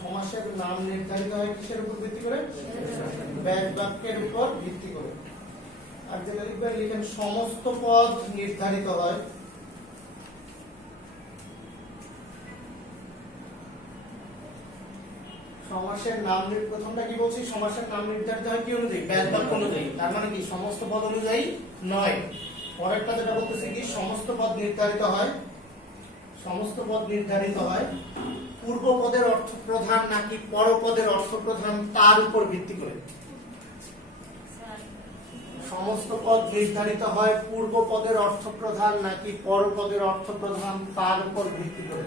সমাসের নাম নির্ধারিত হয় কিসের উপর ভিত্তি করে, ব্যাস বাক্যের উপর ভিত্তি করে। আর যেটা লিখবেন লিখেন সমস্ত পদ নির্ধারিত হয় সমাসের নাম, প্রথমটা কি বলছি, সমাসের নাম নির্ধারিত হয় কি অনুযায়ী, ব্যাস বাক্য অনুযায়ী, তার মানে কি সমস্ত পদ অনুযায়ী নয়। পরেরটা যেটা বলতেছে কি সমস্ত পদ নির্ধারিত হয়, সমস্ত পদ নির্ধারিত হয় পূর্বপদের অর্থ প্রধান নাকি পরপদের অর্থ প্রধান তার উপর ভিত্তি করে। সমস্ত পদ নির্ধারিত হয় পূর্বপদের অর্থ প্রধান নাকি পরপদের অর্থ প্রধান তার উপর ভিত্তি করে।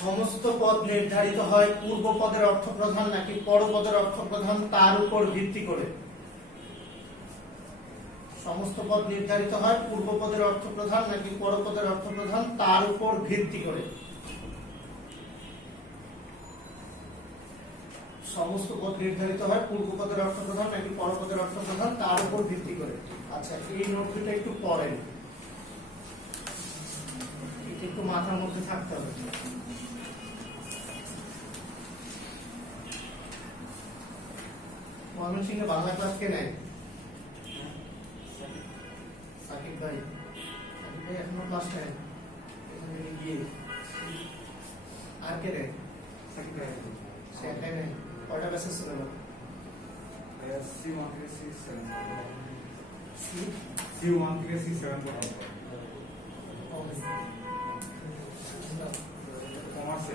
সমস্ত পদ নির্ধারিত হয় পূর্বপদের অর্থ প্রধান নাকি পরপদের অর্থ প্রধান তার উপর ভিত্তি করে। সমস্ত পদ নির্ধারিত হয় পূর্বপদের অর্থ প্রধান নাকি পরপদের অর্থ প্রধান তার উপর ভিত্তি করে। সমস্ত পদ নির্ধারিত হয় পূর্বপদের অর্থ প্রধান নাকি পরপদের অর্থ প্রধান তার উপর ভিত্তি করে। আচ্ছা এই নোটটা একটু পড়েন, এটা একটু মাথার মধ্যে থাকতে হবে। ময়মনসিংহে বাংলা ক্লাস কে নেয়? সাকিব ভাই, সাকিব ভাই এখনো ক্লাস নেয়, এখানে গিয়ে আর কে নেয়? সাকিব ভাই সে একাই নেয়। কয়টা ব্যাচেস ছিল না? C1 থেকে C7 পর্যন্ত কমার্সে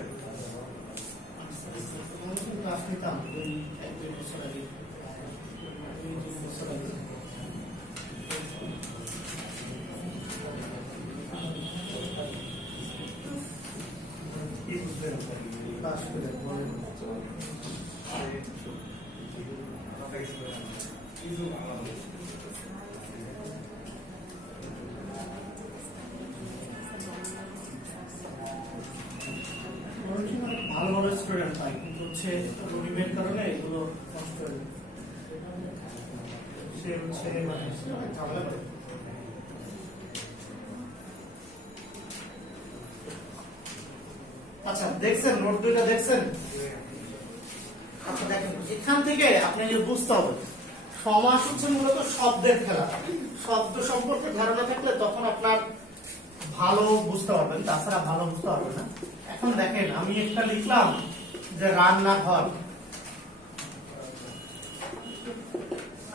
ক্লাস নিতাম এক দুই বছর আগে। ভালো ভালো স্টুডেন্ট পাই, কিন্তু হচ্ছে রুটিনের কারণে এগুলো নষ্ট হয়ে যায়। সে হচ্ছে ঝামেলা করে। আচ্ছা দেখছেন নোট দুইটা দেখছেন? আচ্ছা দেখেন এখান থেকে আপনাকে বুঝতে হবে সমাস হচ্ছে মূলত শব্দের খেলা। শব্দ সম্পর্কে ধারণা থাকলে তখন আপনার ভালো বুঝতে পারবেন, তাছাড়া ভালো বুঝতে পারবেন না। এখন দেখেন আমি একটা লিখলাম যে রান্নাঘর।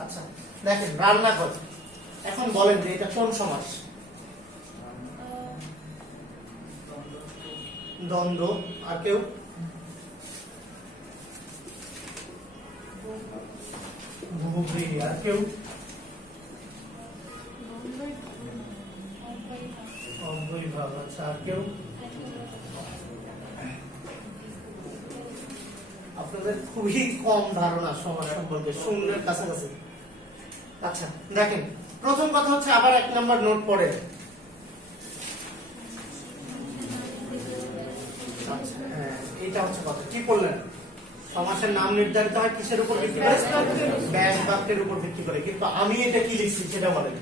আচ্ছা দেখেন রান্নাঘর, এখন বলেন যে এটা কোন সমাস? দ্বন্দ্ব। আর কেউ? বহুব্রীহি। আর কেউ? অব্যয়ভাব। আচ্ছা আর কেউ? আপনাদের খুবই কম ধারণা সমাস সম্পর্কে, শূন্যের কাছাকাছি। আচ্ছা দেখেন প্রথম কথা হচ্ছে আবার 1 নাম্বার নোট পড়ে। আচ্ছা হ্যাঁ এটা হচ্ছে কথা, কি বললেন? সমাসের নাম নির্ধারিত হয় কিসের উপর ভিত্তি করে? ব্যাস বাক্যের উপর ভিত্তি করে। কিন্তু আমি এটা কি লিখছি সেটা বলেন।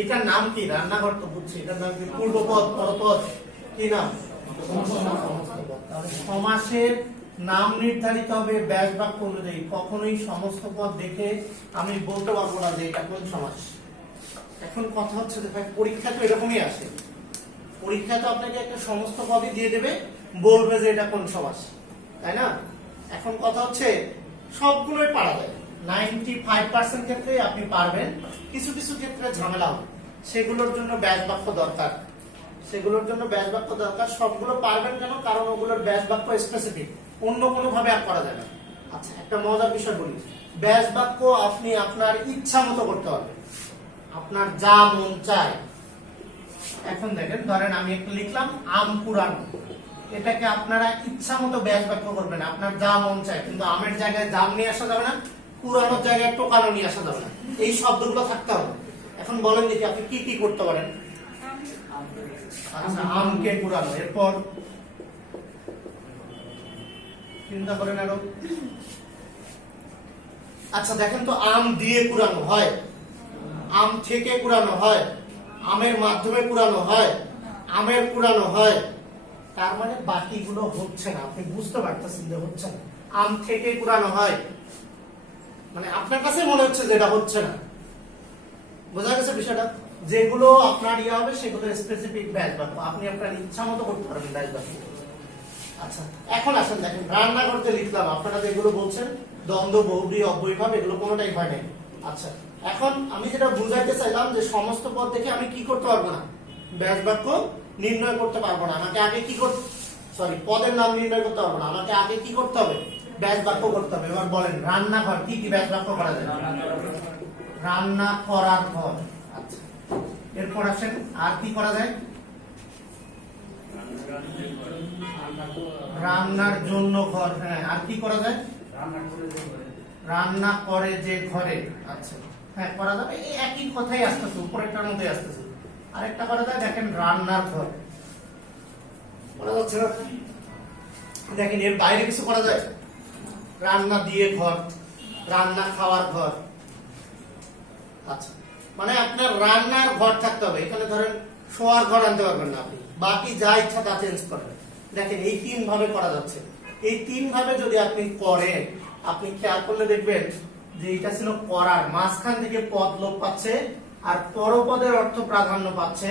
এটার নাম কি? রান্নাঘর তো বুঝছি, এটার নাম কি? পূর্বপদ, পরপদ, কি নাম? তাহলে সমাসের নাম নির্ধারিত হবে ব্যাস বাক্য অনুযায়ী। কখনোই সমস্ত পদ দেখে আমি বলতে পারবো না যে এটা কোন সমাস। এখন কথা হচ্ছে যে ভাই পরীক্ষা তো এরকমই আসে, পরীক্ষা তো আপনাকে একটা সমস্ত পদই দিয়ে দেবে, বলবে যে এটা কোন সমাস, তাই না? এখন কথা হচ্ছে সবগুলোই পারা যায়, 95% ক্ষেত্রে আপনি পারবেন। কিছু কিছু ক্ষেত্রে ঝামেলা হবে, সেগুলোর জন্য ব্যাস বাক্য দরকার। সেগুলোর জন্য ব্যাস বাক্য দরকার। সবগুলো পারবেন কেন? কারণ ওগুলোর ব্যাস বাক্য স্পেসিফিক, অন্য কোনো ভাবে আর করা যাবে না। আচ্ছা একটা মজার বিষয় বলি, ব্যাস বাক্য আপনি আপনার ইচ্ছা মতো করতে পারবেন, আপনার যা মন চায়। এখন দেখেন ধরেন আমি একটা লিখলাম আম কুড়ানো, এটাকে আপনারা ইচ্ছা মতো ব্যাস বাক্য করবেন, আপনার যা মন চায়। কিন্তু আমের জায়গায় জাম নিয়ে আসা যাবে না, কুড়ানোর জায়গায় টোকানো নিয়ে আসা যাবে না, এই শব্দগুলো থাকতে হবে। এখন বলেন দেখি আপনি কি কি করতে পারেন? আচ্ছা আমকে কুড়ানো, এরপর চিন্তা করেন আরো। আচ্ছা দেখেন তো আম দিয়ে কুড়ানো হয়, আম থেকে কুড়ানো হয়, আমের মাধ্যমে কুড়ানো হয়, আমের কুড়ানো হয়। তার মানে বাকিগুলো হচ্ছে না, আপনি বুঝতে পারতেছেন যে হচ্ছে না। আম থেকে কুড়ানো হয় মানে আপনার কাছে মনে হচ্ছে যে এটা হচ্ছে না, বোঝা গেছে বিষয়টা? যেগুলো আপনার ইয়ে হবে সেগুলো স্পেসিফিক ব্যাস বাক্য, আপনি আপনার ইচ্ছা মতো করতে পারবেন ব্যাস বাক্য। আচ্ছা এখন আসেন দেখেন রান্না করতে লিখলাম, আপনারা যেগুলো বলছেন দ্বন্দ্ব, বহুব্রীহি, অব্যয়ভাব, এগুলো কোনোটাই হয় নাই। আচ্ছা এখন আমি যেটা বুঝাইতে চাইলাম যে সমস্ত পদ দেখে আমি কি করতে পারবো না, ব্যাস বাক্য নির্ণয় করতে পারবো না। আমাকে আগে কি করতে, সরি পদের নাম নির্ণয় করতে পারবো না, আমাকে আগে কি করতে হবে? ব্যাস বাক্য করতে হবে। এবার বলেন রান্নাঘর, কি কি ব্যাস বাক্য করা যায়? রান্না করার ঘর। আচ্ছা এরপর আসেন আর কি করা যায়? রান্নার জন্য ঘর। হ্যাঁ আর কি করা যায়? রান্না করে যে ঘরে। আচ্ছা হ্যাঁ করা যাবে, এই একই কথাই আসতেছে, উপরেরটার মধ্যে আসতেছে। আরেকটা করা যায় দেখেন রান্নার ঘর, বলা যাচ্ছে না? দেখেন এর বাইরে কিছু করা যায়? রান্না দিয়ে ঘর, রান্না খাওয়ার ঘর। আচ্ছা মানে আপনার রান্নার ঘর থাকতে হবে, এখানে ধরেন শোয়ার ঘর আনতে পারবেন না আপনি, বাকি যা ইচ্ছা তা চেঞ্জ করেন। দেখেন এই 3 ভাবে করা যাচ্ছে। এই 3 ভাবে যদি আপনি করেন, আপনি খেয়াল করলে দেখবেন যে এটা ছিল করার, মাঝখান থেকে পদ লোপ পাচ্ছে আর পরপদের অর্থ প্রাধান্য পাচ্ছে।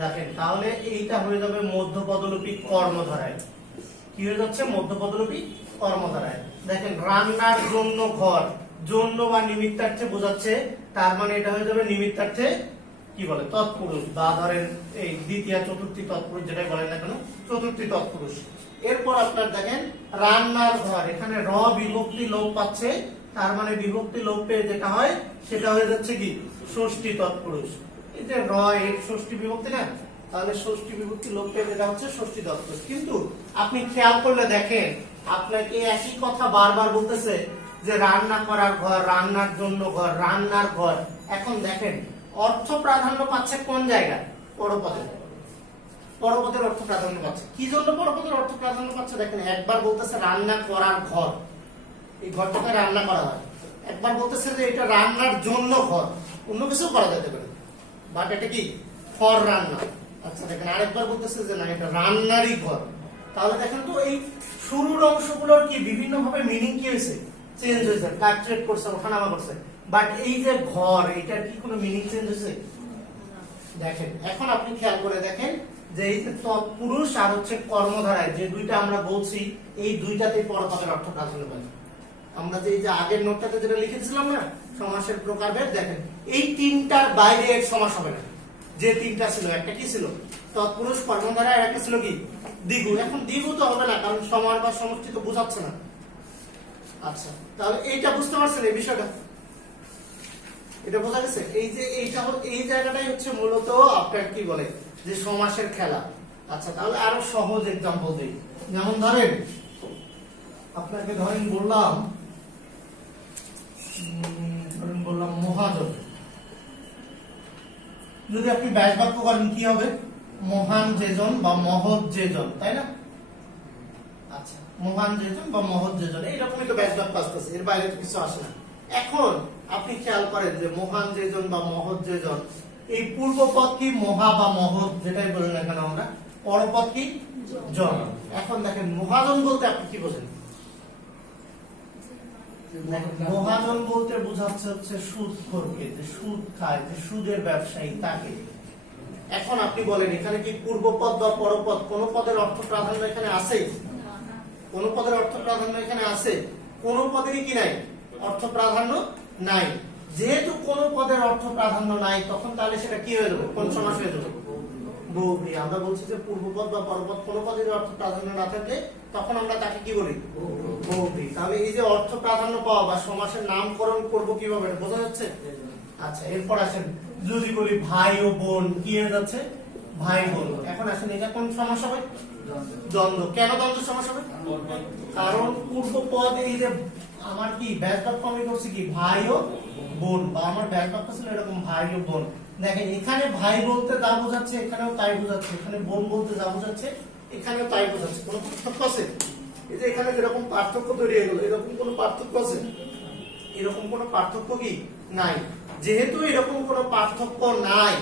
দেখেন তাহলে এইটা হয়ে যাবে মধ্যপদলোপী কর্মধারায়। কি হয়ে যাচ্ছে? মধ্যপদলোপী কর্মধারায়। দেখেন রান্নার জন্য ঘর, জন্য বা নিমিত্তার্থে বোঝাচ্ছে, তার মানে এটা হয়ে যাবে নিমিত্তার্থে কি বলে তৎপুরুষ, বা ধরেন এই দ্বিতীয় চতুর্থী তৎপুরুষ যেটাই বলেন না কেন, চতুর্থী তৎপুরুষ। এরপর আপনার দেখেন রান্নার ঘর, এখানে র বিভক্তি লোপ পাচ্ছে, তার মানে বিভক্তি লোপ পেয়ে যেটা হয় সেটা হয়ে যাচ্ছে কি ষষ্ঠী তৎপুরুষ। এই যে র এর ষষ্ঠী বিভক্তি না, তাহলে ষষ্ঠী বিভক্তি লোপ পেয়ে যেটা হচ্ছে ষষ্ঠী তৎপুরুষ। কিন্তু আপনি খেয়াল করলে দেখেন আপনাকে একই কথা বারবার বলতেছে যে রান্না করার ঘর, রান্নার জন্য ঘর, রান্নার ঘর। এখন দেখেন অর্থ প্রাধান্য পাচ্ছে কোন জায়গায়? পরপদে। পরপদের অর্থ প্রাধান্য পাচ্ছে। কি জন্য পরপদের অর্থ প্রাধান্য পাচ্ছে? দেখেন একবার বলতেছে রান্না করার ঘর, এই ঘরটাকে রান্না করা হয়। একবার বলতেছে যে এটা রান্নার জন্য ঘর, অন্য কিছু করা যেতে পারে, বাট এটা কি ফর রান্না। আচ্ছা দেখেন আরেকবার বলতেছে যে না এটা রান্নারই ঘর। তাহলে দেখেন তো এই শুরুর অংশগুলোর কি বিভিন্ন ভাবে মিনিং কি হয়েছে? চেঞ্জ হয়েছে, ফ্লাকচুয়েট করছে, ওঠানামা করছে। বাট এই যে ঘর, এটার কি কোনো মিনিং চেঞ্জ হয়েছে? দেখেন এখন আপনি খেয়াল করে দেখেন যে এই যে তৎপুরুষ আর হচ্ছে কর্মধারায় যে দুইটা আমরা বলছি, এই দুইটাতেই পরপদের অর্থ প্রাধান্য পায়। আমরা যে এই যে আগের নোটটাতে যেটা লিখেছিলাম না সমাসের প্রকারভেদ, দেখেন এই তিনটার বাইরে এর সমাস হবে না। যে তিনটা ছিল, একটা কি ছিল তৎপুরুষ কর্মধারা, আর একটা ছিল কি দ্বিগু। এখন দ্বিগু তো হবে না, কারণ সমান বা সমষ্টি তো বোঝাচ্ছে না। আচ্ছা তাহলে এইটা বুঝতে পারছেন এই বিষয়টা? এটা বোঝা গেছে? এই যে এইটা এই জায়গাটাই হচ্ছে মূলত আপনার কি বলে যে সমাসের খেলা। আচ্ছা তাহলে আরো সহজ এক্সাম্পল দিই। যেমন ধরেন আপনাকে বললাম মহাজন। যদি আপনি ব্যাস বাক্য করেন কি হবে? মহান যেজন বা মহৎ যেজন, তাই না? আচ্ছা মহান যেজন বা মহৎ যেজন, এইরকমই তো ব্যাস বাক্য আসতেছে, এর বাইরে তো কিছু আসে না। এখন আপনি খেয়াল করেন যে মহান যেজন বা মহৎ যেজন, এই পূর্বপদ কি মহা বা মহৎ যেটাই বলেন না কেন আমরা, পরপদ কি জন। এখন দেখেন মহাজন বলতে আপনি কি বোঝেন? মহাজন বলতে বোঝাচ্ছে হচ্ছে সুদখোরকে, যে সুদ খায়, যে সুদের ব্যবসায়ী, তাকে। এখন আপনি বলেন এখানে কি পূর্বপদ বা পরপদ কোন পদের অর্থ প্রাধান্য এখানে আছে? কোন পদের অর্থ প্রাধান্য এখানে আছে? কোন পদেরই কি নাই অর্থ প্রাধান্য নাই। যেহেতু কোন পদের অর্থ প্রাধান্য নাই, তখন তাহলে সেটা কি হয়ে যাবে? কোন সমাস হয়ে যাবে? বহুব্রী। আমরা বলছি যে পূর্বপদ বা পরপদ কোন পদের অর্থ প্রাধান্য না থাকলে তখন আমরা তাকে কি বলি? বহুব্রী। তাহলে এই যে অর্থ প্রাধান্য পাওয়া বা সমাসের নামকরণ করবো কিভাবে, এটা বোঝা যাচ্ছে? আচ্ছা এরপর আসেন যদি বলি ভাই ও বোন, কি হয়ে যাচ্ছে? ভাই বোন। এখন আসেন এটা কোন সমাস হবে? দ্বন্দ্ব। কেন দ্বন্দ্ব সমাস হবে? কারণ পূর্বপদ এই যে আমার কি ব্যাস বাক্য আমি করছি কি ভাই ও বোন, বা আমার ব্যাস বাক্য ছিল এরকম ভাই ও বোন। দেখেন এখানে ভাই বলতে যা বোঝাচ্ছে এখানেও তাই বোঝাচ্ছে, এখানে বোন বলতে যা বোঝাচ্ছে এখানেও তাই বোঝাচ্ছে। কোনো পার্থক্য আছে? এই যে এখানে যেরকম পার্থক্য তৈরি হয়ে গেল, এরকম কোনো পার্থক্য আছে? এরকম কোনো পার্থক্য কি নাই। যেহেতু এরকম কোনো পার্থক্য নাই,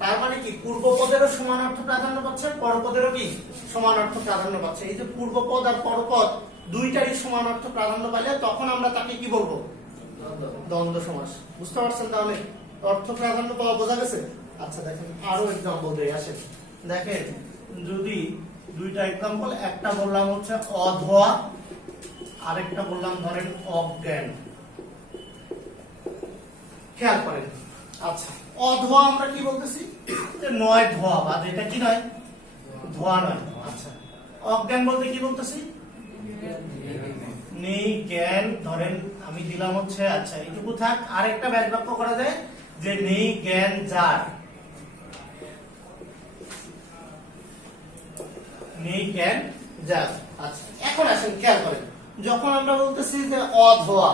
তার মানে কি পূর্বপদেরও সমান অর্থ প্রাধান্য পাচ্ছে, পরপদেরও কি সমান অর্থ প্রাধান্য পাচ্ছে। এই যে পূর্বপদ আর পরপদ দুইটারই সমান অর্থ প্রাধান্য পাইলে তখন আমরা তাকে কি বলবো? দ্বন্দ্ব সমাস। বুঝতে পারছেন? তাহলে অর্থ প্রাধান্য পাওয়া বোঝা গেছে? আচ্ছা দেখেন আরো এক্সাম্পল দেই আসেন। দেখেন যদি দুইটা এক্সাম্পল, একটা বললাম হচ্ছে অধোয়া, আরেকটা বললাম ধরেন অজ্ঞান। খেয়াল করেন। আচ্ছা অধোয়া আমরা কি বলতেছি? যে নয় ধোয়া, বা যেটা কি নয় ধোয়া নয়। আচ্ছা অজ্ঞান বলতে কি বলতেছি? নেই জ্ঞান। ধরেন আমি দিলাম হচ্ছে, আচ্ছা এইটুকু থাক। আরেকটা ব্যাস বাক্য করা যায় যে নেই জ্ঞান যার, নেই জ্ঞান যার। আচ্ছা এখন আসেন খেয়াল করেন, যখন আমরা বলতেছি যে অধোয়া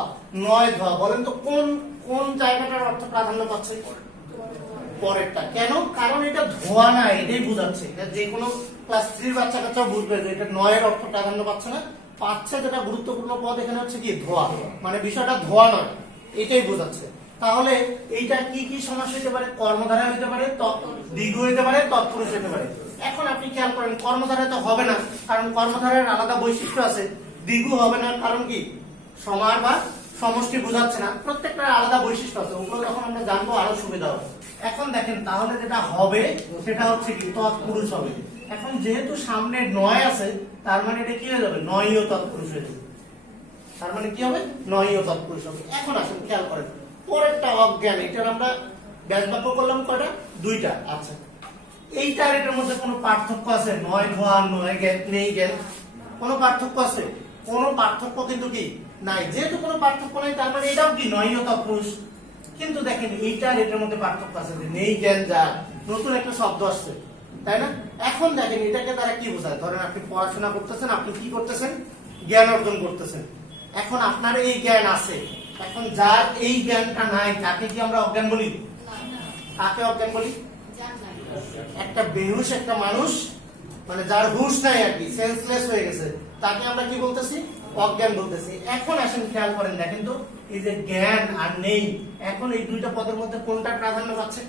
নয় ধোয়া, বলেন তো কোন কোন জায়গাটার অর্থ প্রাধান্য পাচ্ছে? পরেরটা। কেন? কারণ এটা ধোয়া না, এটাই বোঝাচ্ছে। এটা যে কোনো ক্লাস 3 বাচ্চা কাচ্চা বুঝবে যে এটা নয়ের অর্থ প্রাধান্য পাচ্ছে না, পাচ্ছে যেটা গুরুত্বপূর্ণ পদ এখানে হচ্ছে কি ধোয়া, মানে বিষয়টা ধোয়া নয়, এটাই বোঝাচ্ছে। তাহলে এইটা কি কি সমাস হইতে পারে? কর্মধারা হইতে পারে, দ্বিগু হইতে পারে, তৎপুরুষ হইতে পারে। এখন আপনি খেয়াল করেন কর্মধারা তো হবে না, কারণ কর্মধারার আলাদা বৈশিষ্ট্য আছে। দ্বিগু হবে না কারণ কি সমান বা সমষ্টি বোঝাচ্ছে না, প্রত্যেকটার আলাদা বৈশিষ্ট্য আছে, ওগুলো যখন আমরা জানবো আরো সুবিধা হবে। এখন দেখেন তাহলে যেটা হবে সেটা হচ্ছে কি তৎপুরুষ হবে। এখন যেহেতু সামনে নয় আছে, তার মানে এটা কি হয়ে যাবে? নয়ও তৎপুরুষ হয়ে যাবে। তার মানে কি হবে? নয়ও তৎপুরুষ হবে। এখন আসেন খেয়াল করেন পরেরটা অজ্ঞান, এটার আমরা ব্যাস বাক্য করলাম কয়টা? দুইটা। আচ্ছা এইটার এটার মধ্যে কোনো পার্থক্য আছে? নয় ধোয়া, নয় জ্ঞান, নেই জ্ঞান, কোনো পার্থক্য আছে? কোনো পার্থক্য কিন্তু কি নাই। যেহেতু কোনো পার্থক্য নাই তার মানে এটাও কি নয়তা পুরুষ। কিন্তু দেখেন এইটার এটার মধ্যে পার্থক্য আছে যে নেই জ্ঞান যার, নতুন একটা শব্দ আসছে, তাই না? এখন দেখেন এটাকে তারা কি বোঝায়? ধরেন আপনি পড়াশোনা করতেছেন, আপনি কি করতেছেন? জ্ঞান অর্জন করতেছেন। এখন আপনার এই জ্ঞান আছে, এখন যার এই জ্ঞানটা নাই তাকে কি আমরা অজ্ঞান বলি? কাকে অজ্ঞান বলি? একটা বেহুশ একটা মানুষ, মানে যার হুঁশ নাই আর কি, সেন্সলেস হয়ে গেছে, তাকে আমরা কি বলতেছি? অজ্ঞান বলতেছি। এখন আসেন খেয়াল করেন, দেখেন তো এই যে জ্ঞান আর নেই, এখন এই দুইটা পদের মধ্যে কোনটা প্রাধান্য পাচ্ছে?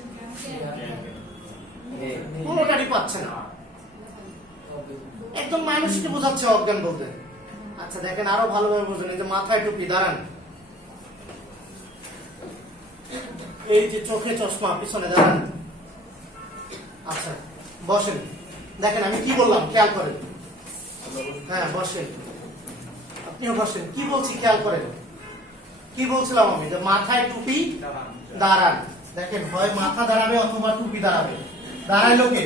কোনটারই পাচ্ছে না। একদম মানুষকে বোঝাচ্ছে অজ্ঞান বলতে। আচ্ছা দেখেন আরো ভালোভাবে বুঝুন, এই যে মাথায় টুপি, দাঁড়ান, এই যে চোখে চশমা, পিছনে দাঁড়ান, আচ্ছা বসেন। দেখেন আমি কি বললাম খেয়াল করেন, হ্যাঁ বসেন, আপনিও বসেন। কি বলছি খেয়াল করেন, কি বলছিলাম আমি? যে মাথায় টুপি, দাঁড়ান। দেখেন হয় মাথা দাঁড়াবে অথবা টুপি দাঁড়াবে। দাঁড়াইলো কে?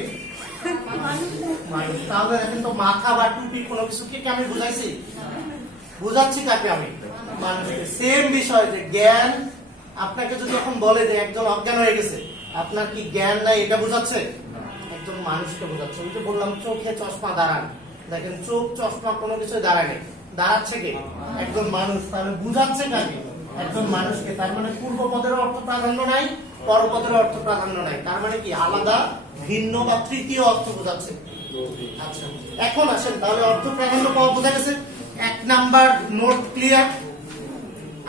মানুষ। তাহলে দেখেন তো মাথা বা টুপি কোনো কিছুকে কি আমি বুঝাইছি? বুঝাচ্ছি কাকে আমি? মানুষকে। সেম বিষয় যে জ্ঞান, আপনাকে যদি যখন বলে যে একজন অজ্ঞান হয়ে গেছে, আপনার কি জ্ঞান নাই এটা বোঝাচ্ছে? একজন মানুষকে বোঝাচ্ছে। ওই যে বললাম চোখে চশমা, দাঁড়ান। দেখেন চোখ চশমা কোনো কিছু দাঁড়ায় নেই, দাঁড়াচ্ছে কে? একজন মানুষ। তাহলে বুঝাচ্ছে কাকে? একজন মানুষকে। তার মানে পূর্ব পদের অর্থ প্রাধান্য নাই, পরপদের অর্থ প্রাধান্য নাই। তার মানে কি আলাদা, ভিন্ন বা তৃতীয় অর্থ বোঝাচ্ছে। আচ্ছা এখন আসেন তাহলে অর্থ প্রাধান্য পাওয়া বোঝা গেছে। 1 নাম্বার নোট ক্লিয়ার।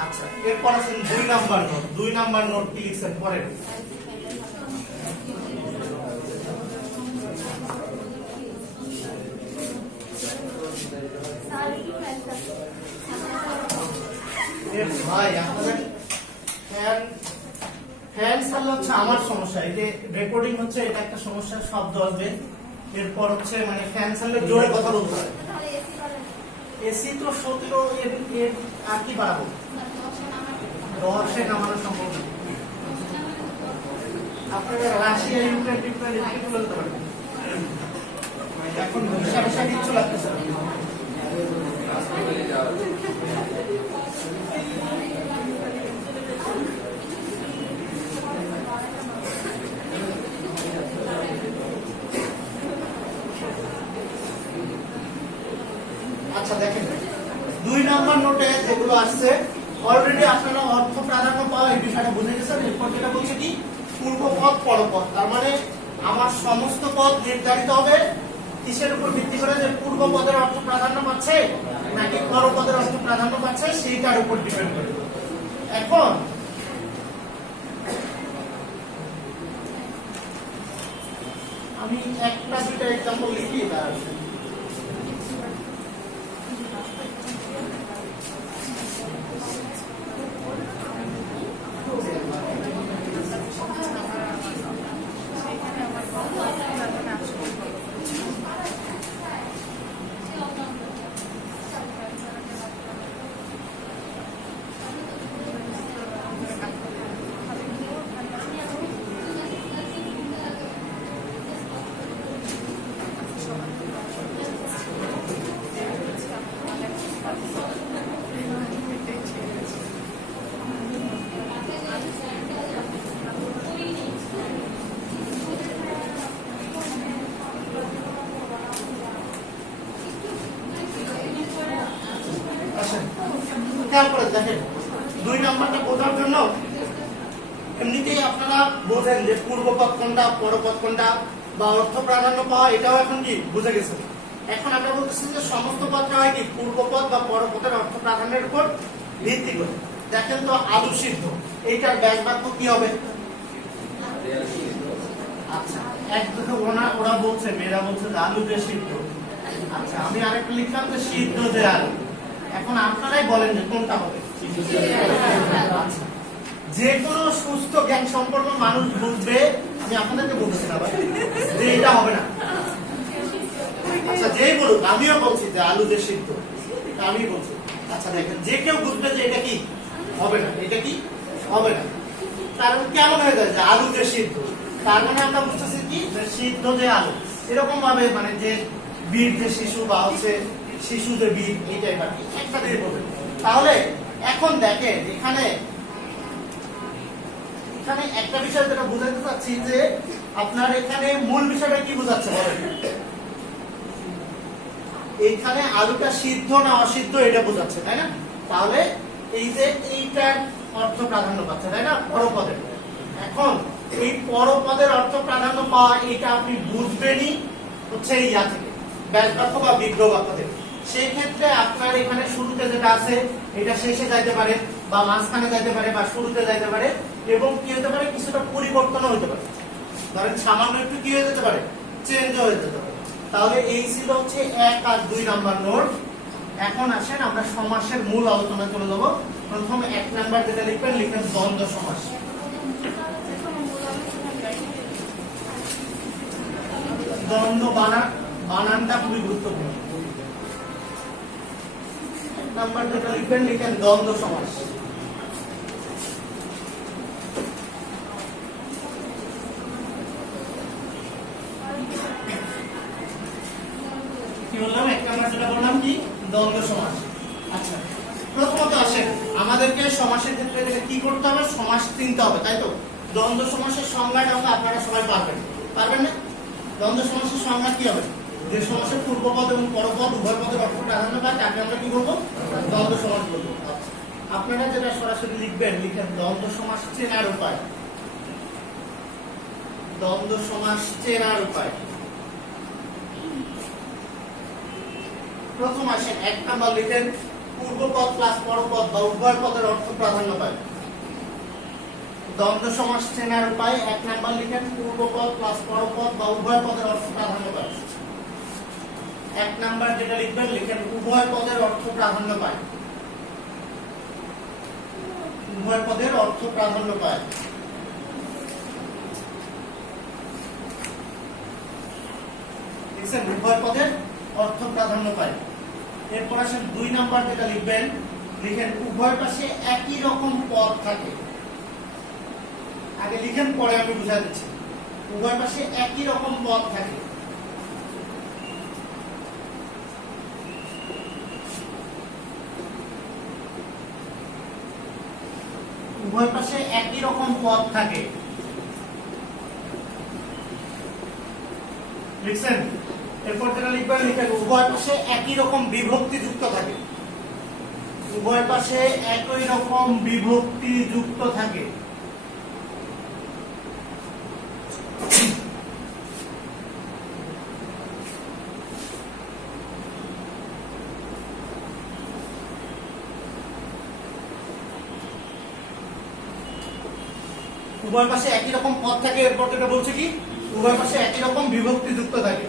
আচ্ছা এরপর আসেন 2 নাম্বার নোট। 2 নাম্বার নোট কি লিখছেন পরের? ভাই আপনাদের ফ্যান চাললে হচ্ছে আমার সমস্যা, এই যে রেকর্ডিং হচ্ছে এটা একটা সমস্যা, শব্দ আসবে। এরপর হচ্ছে মানে ফ্যান চাললে জোরে কথা বলতে হবে। এসি তো 17 এর আর কি বাড়াবো? 10-এ নামানো সম্ভব না। আপনারা রাশিয়া ইউক্রেন টিউক্রেন এদিকে তুলে দিতে পারেন। এখন হিসাব কিচ্ছু লাগতেছে না। আচ্ছা দেখেন 2 নাম্বার নোটে যেগুলো আসছে অলরেডি আপনারা অর্থ প্রাধান্য পাওয়া এই বিষয়টা বুঝে গেছেন। এরপর যেটা বলছে কি পূর্ব পদ পরপদ, তার মানে আমার সমস্ত পদ নির্ধারিত হবে কিসের উপর ভিত্তি করে? যে পূর্ব পদের অর্থ প্রাধান্য পাচ্ছে নাকি পরপদের অর্থ প্রাধান্য পাচ্ছে সেইটার উপর ডিপেন্ড করে। এখন আমি একটা দুইটা এক্সাম্পল লিখি। খেয়াল করে দেখেন 2 নাম্বারটা বোঝার জন্য এমনিতেই আপনারা বোঝেন যে পূর্বপদ কোনটা পরপদ কোনটা বা অর্থ প্রাধান্য পাওয়া, এটাও এখন কি বুঝে গেছে। এখন আমরা বলতেছি যে সমস্ত পদটা হয় কি পূর্বপদ বা পরপদের অর্থ প্রাধান্যের উপর ভিত্তি করে। দেখেন তো আলু সিদ্ধ, এইটার ব্যাস বাক্য কি হবে? আচ্ছা একদিকে ওরা বলছে, মেয়েরা বলছে যে আলু যে সিদ্ধ। আচ্ছা আমি আরেকটা লিখলাম যে সিদ্ধ যে আলু। এখন আপনারাই বলেন যে কোনটা হবে? আচ্ছা যে কোনো সুস্থ জ্ঞান সম্পন্ন মানুষ বুঝবে, আমি আপনাদেরকে বলছি না ভাই যে এটা হবে না। আচ্ছা যেই বলুক, আমিও বলছি যে আলু যে সিদ্ধ, আমি বলছি। আচ্ছা দেখেন যে কেউ বুঝবে যে এটা কি হবে না, এটা কি হবে না। কারণ কেমন হয়ে যায় যে আলু যে সিদ্ধ, তার মানে আমরা বুঝতেছি কি যে সিদ্ধ যে আলু। এরকম ভাবে মানে যে বীর যে শিশু বা হচ্ছে শিশুদের বীর এই টাইপের একটা দিয়ে বলবেন। তাহলে এখন দেখেন এখানে একটা বিষয় যেটা বোঝাতে চাচ্ছি যে আপনার এখানে মূল বিষয়টা কি বোঝাচ্ছে বলেন? এইখানে আলুটা সিদ্ধ না অসিদ্ধ এটা বোঝাচ্ছে, তাই না? তাহলে এই যে এইটার অর্থ প্রাধান্য পাচ্ছে, তাই না, পরপদের। এখন এই পরপদের অর্থ প্রাধান্য পাওয়া এটা আপনি বুঝবেনই হচ্ছে ইয়া থেকে, ব্যাস বাক্য বা বিগ্রহ বাক্য থেকে। সেই ক্ষেত্রে আপনার এখানে শুরুতে যেটা আছে এটা শেষে যাইতে পারে বা মাঝখানে যাইতে পারে বা শুরুতে যাইতে পারে, এবং কি হতে পারে কিছুটা পরিবর্তনও হতে পারে, ধরেন সামান্য একটু কি হয়ে যেতে পারে, চেঞ্জ হয়ে যেতে পারে। তাহলে এই ছিল হচ্ছে 1 আর 2 নাম্বার নোট। এখন আসেন আমরা সমাসের মূল আলোচনা চলে যাব। প্রথম 1 নাম্বার যেটা লিখবেন, লিখবেন দ্বন্দ্ব সমাস। দ্বন্দ্ব বানানটা খুবই গুরুত্বপূর্ণ। 1 নাম্বার যেটা লিখবেন, লিখেন দ্বন্দ্ব সমাস। কি বললাম? 1 নাম্বার যেটা বললাম কি, দ্বন্দ্ব সমাস। আচ্ছা, প্রথমত আসেন আমাদেরকে সমাসের ক্ষেত্রে কি করতে হবে, সমাস চিনতে হবে, তাই তো? দ্বন্দ্ব সমাসের সংজ্ঞাটা আপনারা সবাই পারবেন না? দ্বন্দ্ব সমাসের সংজ্ঞা কি হবে? যে সমাসের পূর্বপদ এবং পরপদ উভয় পদের অর্থ প্রাধান্য পায় তাকে আমরা কি বলবো? দ্বন্দ্ব সমাস বলবো। আপনারা যেটা সরাসরি লিখবেন, লিখেন দ্বন্দ্ব সমাস চেনার উপায়। দ্বন্দ্ব সমাস চেনার উপায়। প্রথম আসেন 1 নাম্বার লিখেন পূর্বপদ প্লাস পরপদ বা উভয় পদের অর্থ প্রাধান্য পায়। দ্বন্দ্ব সমাস চেনার উপায় 1 নাম্বার লিখেন পূর্বপদ প্লাস পরপদ বা উভয় পদের অর্থ প্রাধান্য পায়। 1 নাম্বার যেটা লিখবেন, লিখেন উভয় পদের অর্থ প্রাধান্য পায়। উভয় পদের অর্থ প্রাধান্য পায়। দেখছেন, উভয় পদের অর্থ প্রাধান্য পায়। এরপর আসেন 2 নাম্বার যেটা লিখবেন, লিখেন উভয় পাশে একই রকম পদ থাকে। আগে লিখেন, পরে আমি বুঝাই দিচ্ছি। উভয় পাশে একই রকম পদ থাকে। উভয় পাশে একই রকম পদ থাকে। লিখছেন? এরপর যেটা লিখবেন, লিখেন উভয় পাশে একই রকম বিভক্তি যুক্ত থাকে। উভয় পাশে একই রকম বিভক্তি যুক্ত থাকে। উভয় পাশে একই রকম পদ থাকে। এরপর যেটা বলছে কি, উভয় পাশে একই রকম বিভক্তি যুক্ত থাকে।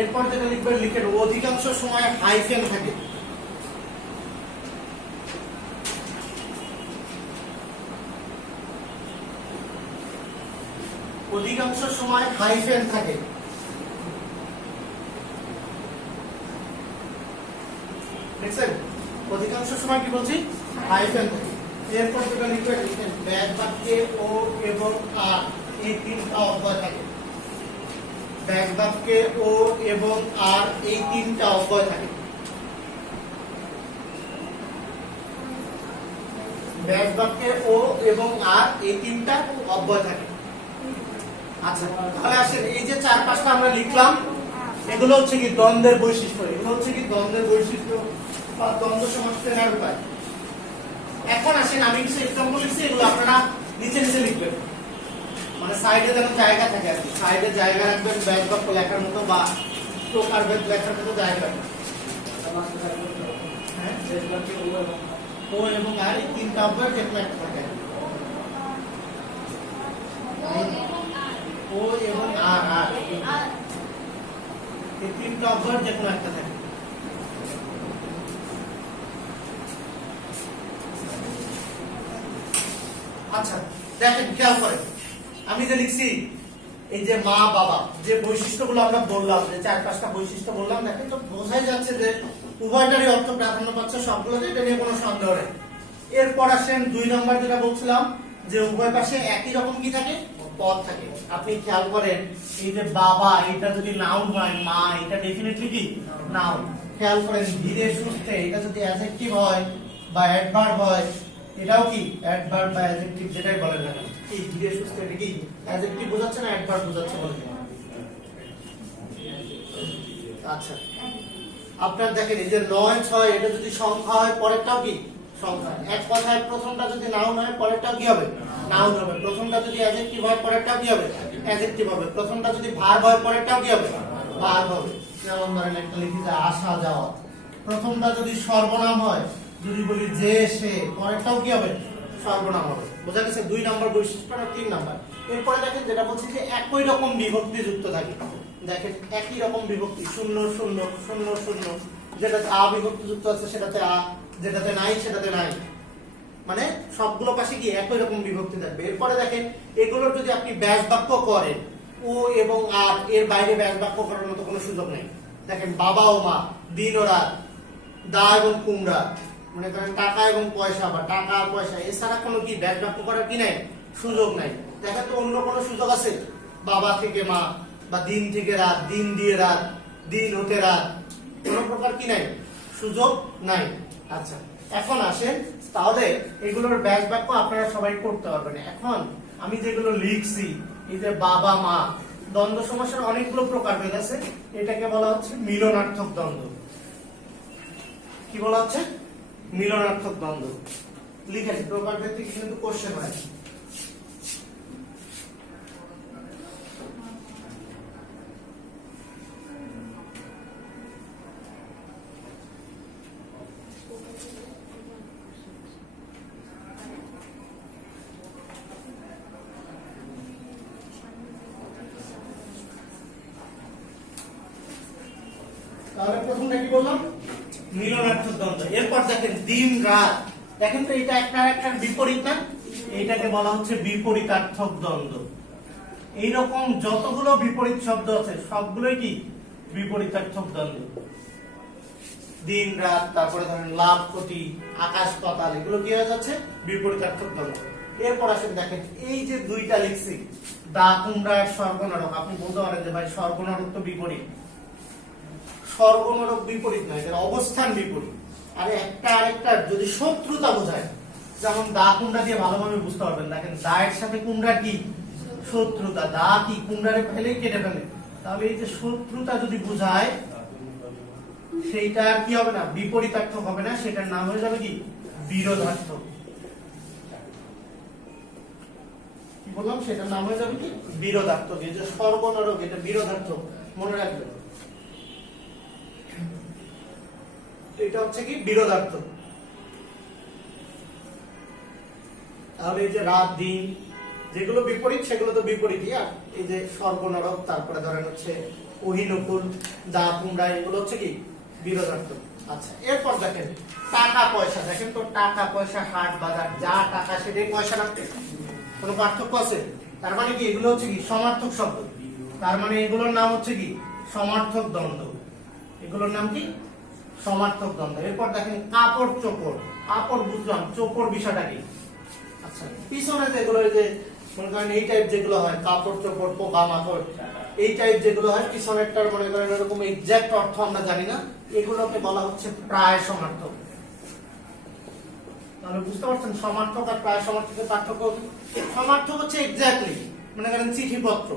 এরপর যেটা লিখবেন, লিখেন অধিকাংশ সময় হাইফেন থাকে। অধিকাংশ সময় হাইফেন থাকে। দেখছেন, অধিকাংশ সময় কি বলছি, হাইফেন থাকে। এরপর যেটা লিখবেন, লিখেন ব্যাক বাক্যে ও এবং আর এই 3টা অব্যয় থাকে। ব্যাক বাক্যে ও এবং আর এই 3টা অব্যয় থাকে। ব্যাক বাক্যে ও এবং আর এই 3টা অব্যয় থাকে। আচ্ছা, তাহলে আসেন এই যে 4-5টা আমরা লিখলাম, এগুলো হচ্ছে কি দ্বন্দ্বের বৈশিষ্ট্য। এগুলো হচ্ছে কি দ্বন্দ্বের বৈশিষ্ট্য বা দ্বন্দ্ব সমাস চেনার উপায়। এখন আসেন আমি কিছু এক্সাম্পল লিখছি, এগুলো আপনারা নিচে নিচে লিখবেন, মানে সাইডে যেন জায়গা থাকে আর কি। সাইডে জায়গা রাখবেন ব্যাক বাক্য লেখার মতো বা প্রকার ভেদ লেখার মতো জায়গা রাখবেন। হ্যাঁ, ও এবং আর এই 3টা অব্যয় যে কোনো একটা থাকে। ও এবং আর আর এই 3টা অব্যয় যে কোনো একটা থাকে। আচ্ছা, দেখেন খেয়াল করেন, আমি যে লিখছি এই যে মা বাবা, যে বৈশিষ্ট্যগুলো আমরা বললাম, যে 4-5টা বৈশিষ্ট্য বললাম, দেখেন তো বোঝাই যাচ্ছে যে উভয়টারই অর্থ প্রাধান্য পাচ্ছে সবগুলোতে, এটা নিয়ে কোনো সন্দেহ নেই। এরপর আসেন 2 নম্বর যেটা বলছিলাম, যে উভয় পাশে একই রকম কি থাকে, পদ থাকে। আপনি খেয়াল করেন, এই যে বাবা, এটা যদি নাউন হয়, মা এটা ডেফিনেটলি কি নাউন। খেয়াল করেন ধীরে সুস্থে এটা যদি অ্যাডজেক্টিভ হয় বা অ্যাডভার্ব হয়, এটাও কি অ্যাডভার্ব বা অ্যাডজেক্টিভ যেটাই বলেন না কেন, কি ধীরে সুস্থে এটা কি অ্যাডজেক্টিভ বোঝাচ্ছে না অ্যাডভার্ব বোঝাচ্ছে বলেন? আচ্ছা, আপনার দেখেন এই যে 9 6 এটা যদি সংখ্যা হয় পরেরটাও কি সংখ্যা। এক কথায় প্রথমটা যদি নাউন হয় পরেরটাও কি হবে নাউন হবে, প্রথমটা যদি অ্যাডজেক্টিভ হয় পরেরটাও কি হবে অ্যাডজেক্টিভ হবে, প্রথমটা যদি ভার্ব হয় পরেরটাও কি হবে ভার্ব হবে। যেমন ধরেন একটা লিখি যে আসা যাওয়া, প্রথমটা যদি সর্বনাম হয়, যদি বলি যে সে, পরেরটাও কি হবে সর্বনাম হবে। বোঝা গেছে 2 নম্বর বৈশিষ্ট্য আর 3 নম্বর। এরপরে দেখেন যেটা বলছি যে একই রকম বিভক্তি যুক্ত থাকে, দেখেন একই রকম বিভক্তি 0 0 0 0, যেটাতে আ বিভক্তি যুক্ত আছে সেটাতে আ, যেটাতে নাই সেটাতে নাই, মানে সবগুলো পাশে কি একই রকম বিভক্তি থাকবে। এরপরে দেখেন এগুলোর যদি আপনি ব্যাস বাক্য করেন, ও এবং আর এর বাইরে ব্যাস বাক্য করার মতো কোনো সুযোগ নেই। দেখেন বাবা ও মা, দিন ও রাত, দা এবং কুমড়া, মনে করেন টাকা এবং পয়সা বা টাকা আর পয়সা, এছাড়া কোনো কি ব্যাস বাক্য করার কি নাই সুযোগ নাই। দেখেন তো অন্য কোনো সুযোগ আছে? বাবা থেকে মা বা দিন থেকে রাত, দিন দিয়ে রাত, দিন হতে রাত, কোনো প্রকার কি নাই সুযোগ নাই। আচ্ছা, এখন আসেন তাহলে এগুলোর ব্যাস বাক্য আপনারা সবাই করতে পারবেন। এখন আমি যেগুলো লিখছি, এই যে বাবা মা, দ্বন্দ্ব সমাসের অনেকগুলো প্রকার হয়ে গেছে, এটাকে বলা হচ্ছে মিলনার্থক দ্বন্দ্ব। কি বলা হচ্ছে? মিলনার্থক দ্বন্দ্ব। লিখেন প্রকার ভিত্তিক কিন্তু কোশ্চেন হয়। তাহলে প্রথমটা কি বললাম? মিলনার্থক দ্বন্দ্ব। এরপর দেখেন দিন রাত, দেখেন তো এটা একটা একটার বিপরীত না, এইটাকে বলা হচ্ছে বিপরীতার্থক দ্বন্দ্ব। এইরকম যতগুলো বিপরীত শব্দ আছে সবগুলোই কি বিপরীতার্থক দ্বন্দ্ব। দিন রাত, তারপরে ধরেন লাভ ক্ষতি, আকাশ পাতাল, এগুলো কি হয়ে যাচ্ছে বিপরীতার্থক দ্বন্দ্ব। এরপর আসেন দেখেন এই যে দুইটা লিখছি, দা কুমড়া আর স্বর্গনরক, আপনি বলতে পারেন যে ভাই স্বর্গনরক তো বিপরীত। স্বর্গনরক বিপরীত নয়, এর অবস্থান বিপরীত। আর একটা আরেকটার যদি শত্রুতা বোঝায়, যেমন দা কুমড়া দিয়ে ভালোভাবে বুঝতে পারবেন, দেখেন দা এর সাথে কুমড়া কি শত্রুতা, দা কি কুমড়ারে ফেলেই কেটে ফেলে, তাহলে এই যে শত্রুতা যদি বোঝায় সেইটা আর কি হবে না বিপরীতার্থক হবে না, সেটার নাম হয়ে যাবে কি বিরোধার্থক। কি বললাম? সেটার নাম হয়ে যাবে কি বিরোধার্থক। এই যে স্বর্গনরক, এটা বিরোধার্থক, মনে রাখবেন। এটা হচ্ছে কি বিরোধার্থক। তাহলে এই যে রাত দিন যেগুলো বিপরীত সেগুলো তো বিপরীতই। আর এই যে স্বর্গনরক, তারপরে ধরেন হচ্ছে অহিনকুল, দা কুমড়া, এগুলো হচ্ছে কি বিরোধার্থক। আচ্ছা, এরপর দেখেন টাকা পয়সা, দেখেন তো টাকা পয়সা হাট বাজার, যা টাকা সেটাই পয়সা রাখতে কোনো পার্থক্য আছে? তার মানে কি এগুলো হচ্ছে কি সমার্থক শব্দ, তার মানে এগুলোর নাম হচ্ছে কি সমার্থক দ্বন্দ্ব। এগুলোর নাম কি সমার্থক দ্বন্দ্ব। এরপর দেখেন কাপড় চোপড়, কাপড় বুঝলাম, চোপড় বিষয়টা কি? আচ্ছা, পিছনে যেগুলো এই যে মনে করেন এই টাইপ যেগুলো হয় কাপড় চোপড় পোকা মাকড়, এই টাইপ যেগুলো হয় পিছনেরটার মনে করেন এরকম এক্সাক্ট অর্থ আমরা জানি না, এগুলোকে বলা হচ্ছে প্রায় সমার্থক। তাহলে বুঝতে পারছেন সমার্থক আর প্রায় সমার্থকের পার্থক্য? সমার্থক হচ্ছে এক্স্যাক্টলি মনে করেন চিঠিপত্র,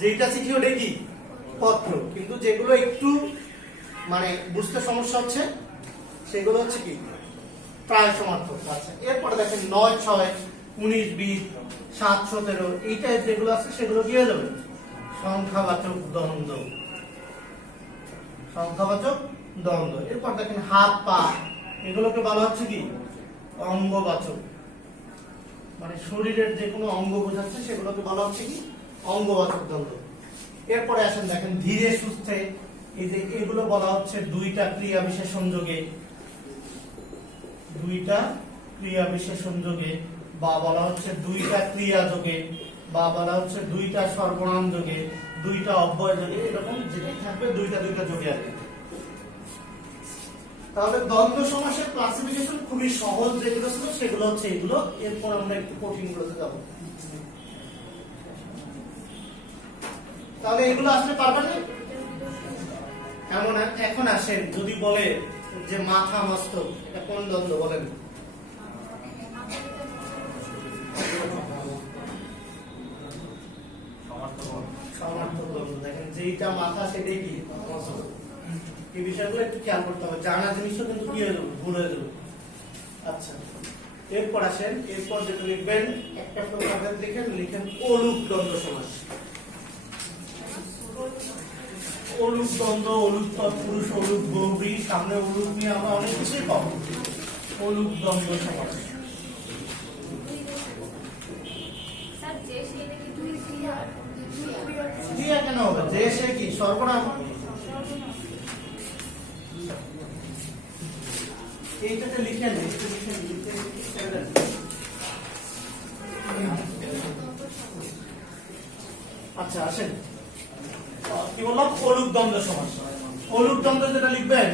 যেটা চিঠি ওটা কি পত্র, কিন্তু যেগুলো একটু মানে বুঝতে সমস্যা হচ্ছে সেগুলো হচ্ছে কি প্রায় সমার্থক। আচ্ছা, এরপরে দেখেন 9 6 19 20 7 17, এইটা যেগুলো আছে সেগুলো কি হয়ে যাবে সংখ্যাবাচক দ্বন্দ্ব। সংখ্যাবাচক দ্বন্দ্ব। এরপর দেখেন হাত পা, এগুলোকে বলা হচ্ছে কি অঙ্গবাচক, মানে শরীরের যে কোনো অঙ্গ বোঝাচ্ছে সেগুলোকে বলা হচ্ছে কি অঙ্গবাচক দ্বন্দ্ব। এরপরে আসেন দেখেন ধীরে সুস্থে, এই যে এগুলো বলা হচ্ছে দুইটা ক্রিয়া বিশেষণ যোগে, দুইটা ক্রিয়া বিশেষণ যোগে, বা বলা হচ্ছে দুইটা ক্রিয়া যোগে, বা বলা হচ্ছে দুইটা সর্বনাম যোগে, দুইটা অব্যয় যোগে, এরকম যেটাই থাকবে দুইটা দুইটা যোগে আসবে। তাহলে দ্বন্দ্ব সমাসের ক্লাসিফিকেশন খুবই সহজ, যেগুলো ছিল সেগুলো হচ্ছে এগুলো। এরপর আমরা একটু কঠিন গুলোতে যাব। তাহলে এগুলো আসলে পারবেন না? এখন আসেন, যদি বলে যে মাথা মস্তক, এটা কোন দ্বন্দ্ব বলেন? সমার্থক দ্বন্দ্ব। দেখেন যেটা মাথা সেটাই কি মস্তক। এই বিষয়গুলো একটু খেয়াল করতে হবে, জানা জিনিসও কিন্তু কি হয়ে যাবে, ভুল হয়ে যাবে। আচ্ছা, এরপর আসেন, এরপর যেটা লিখবেন একটা প্রকার লিখেন অলুক দ্বন্দ্ব সমাস। অলুক দ্বন্দ্ব, অলুক তৎপুরুষ, অলুক বহুব্রী, সামনে অলুক নিয়ে আমরা অনেক কিছুই পাবো। অলুক দ্বন্দ্ব সমাস। ক্রিয়া কেন হবে? যে সে কি সর্বনাম? এইটাতে লিখেন, আচ্ছা আসেন, কি বললাম? অলুক দ্বন্দ্ব সমাস। অলুক দ্বন্দ্ব যেটা লিখবেন,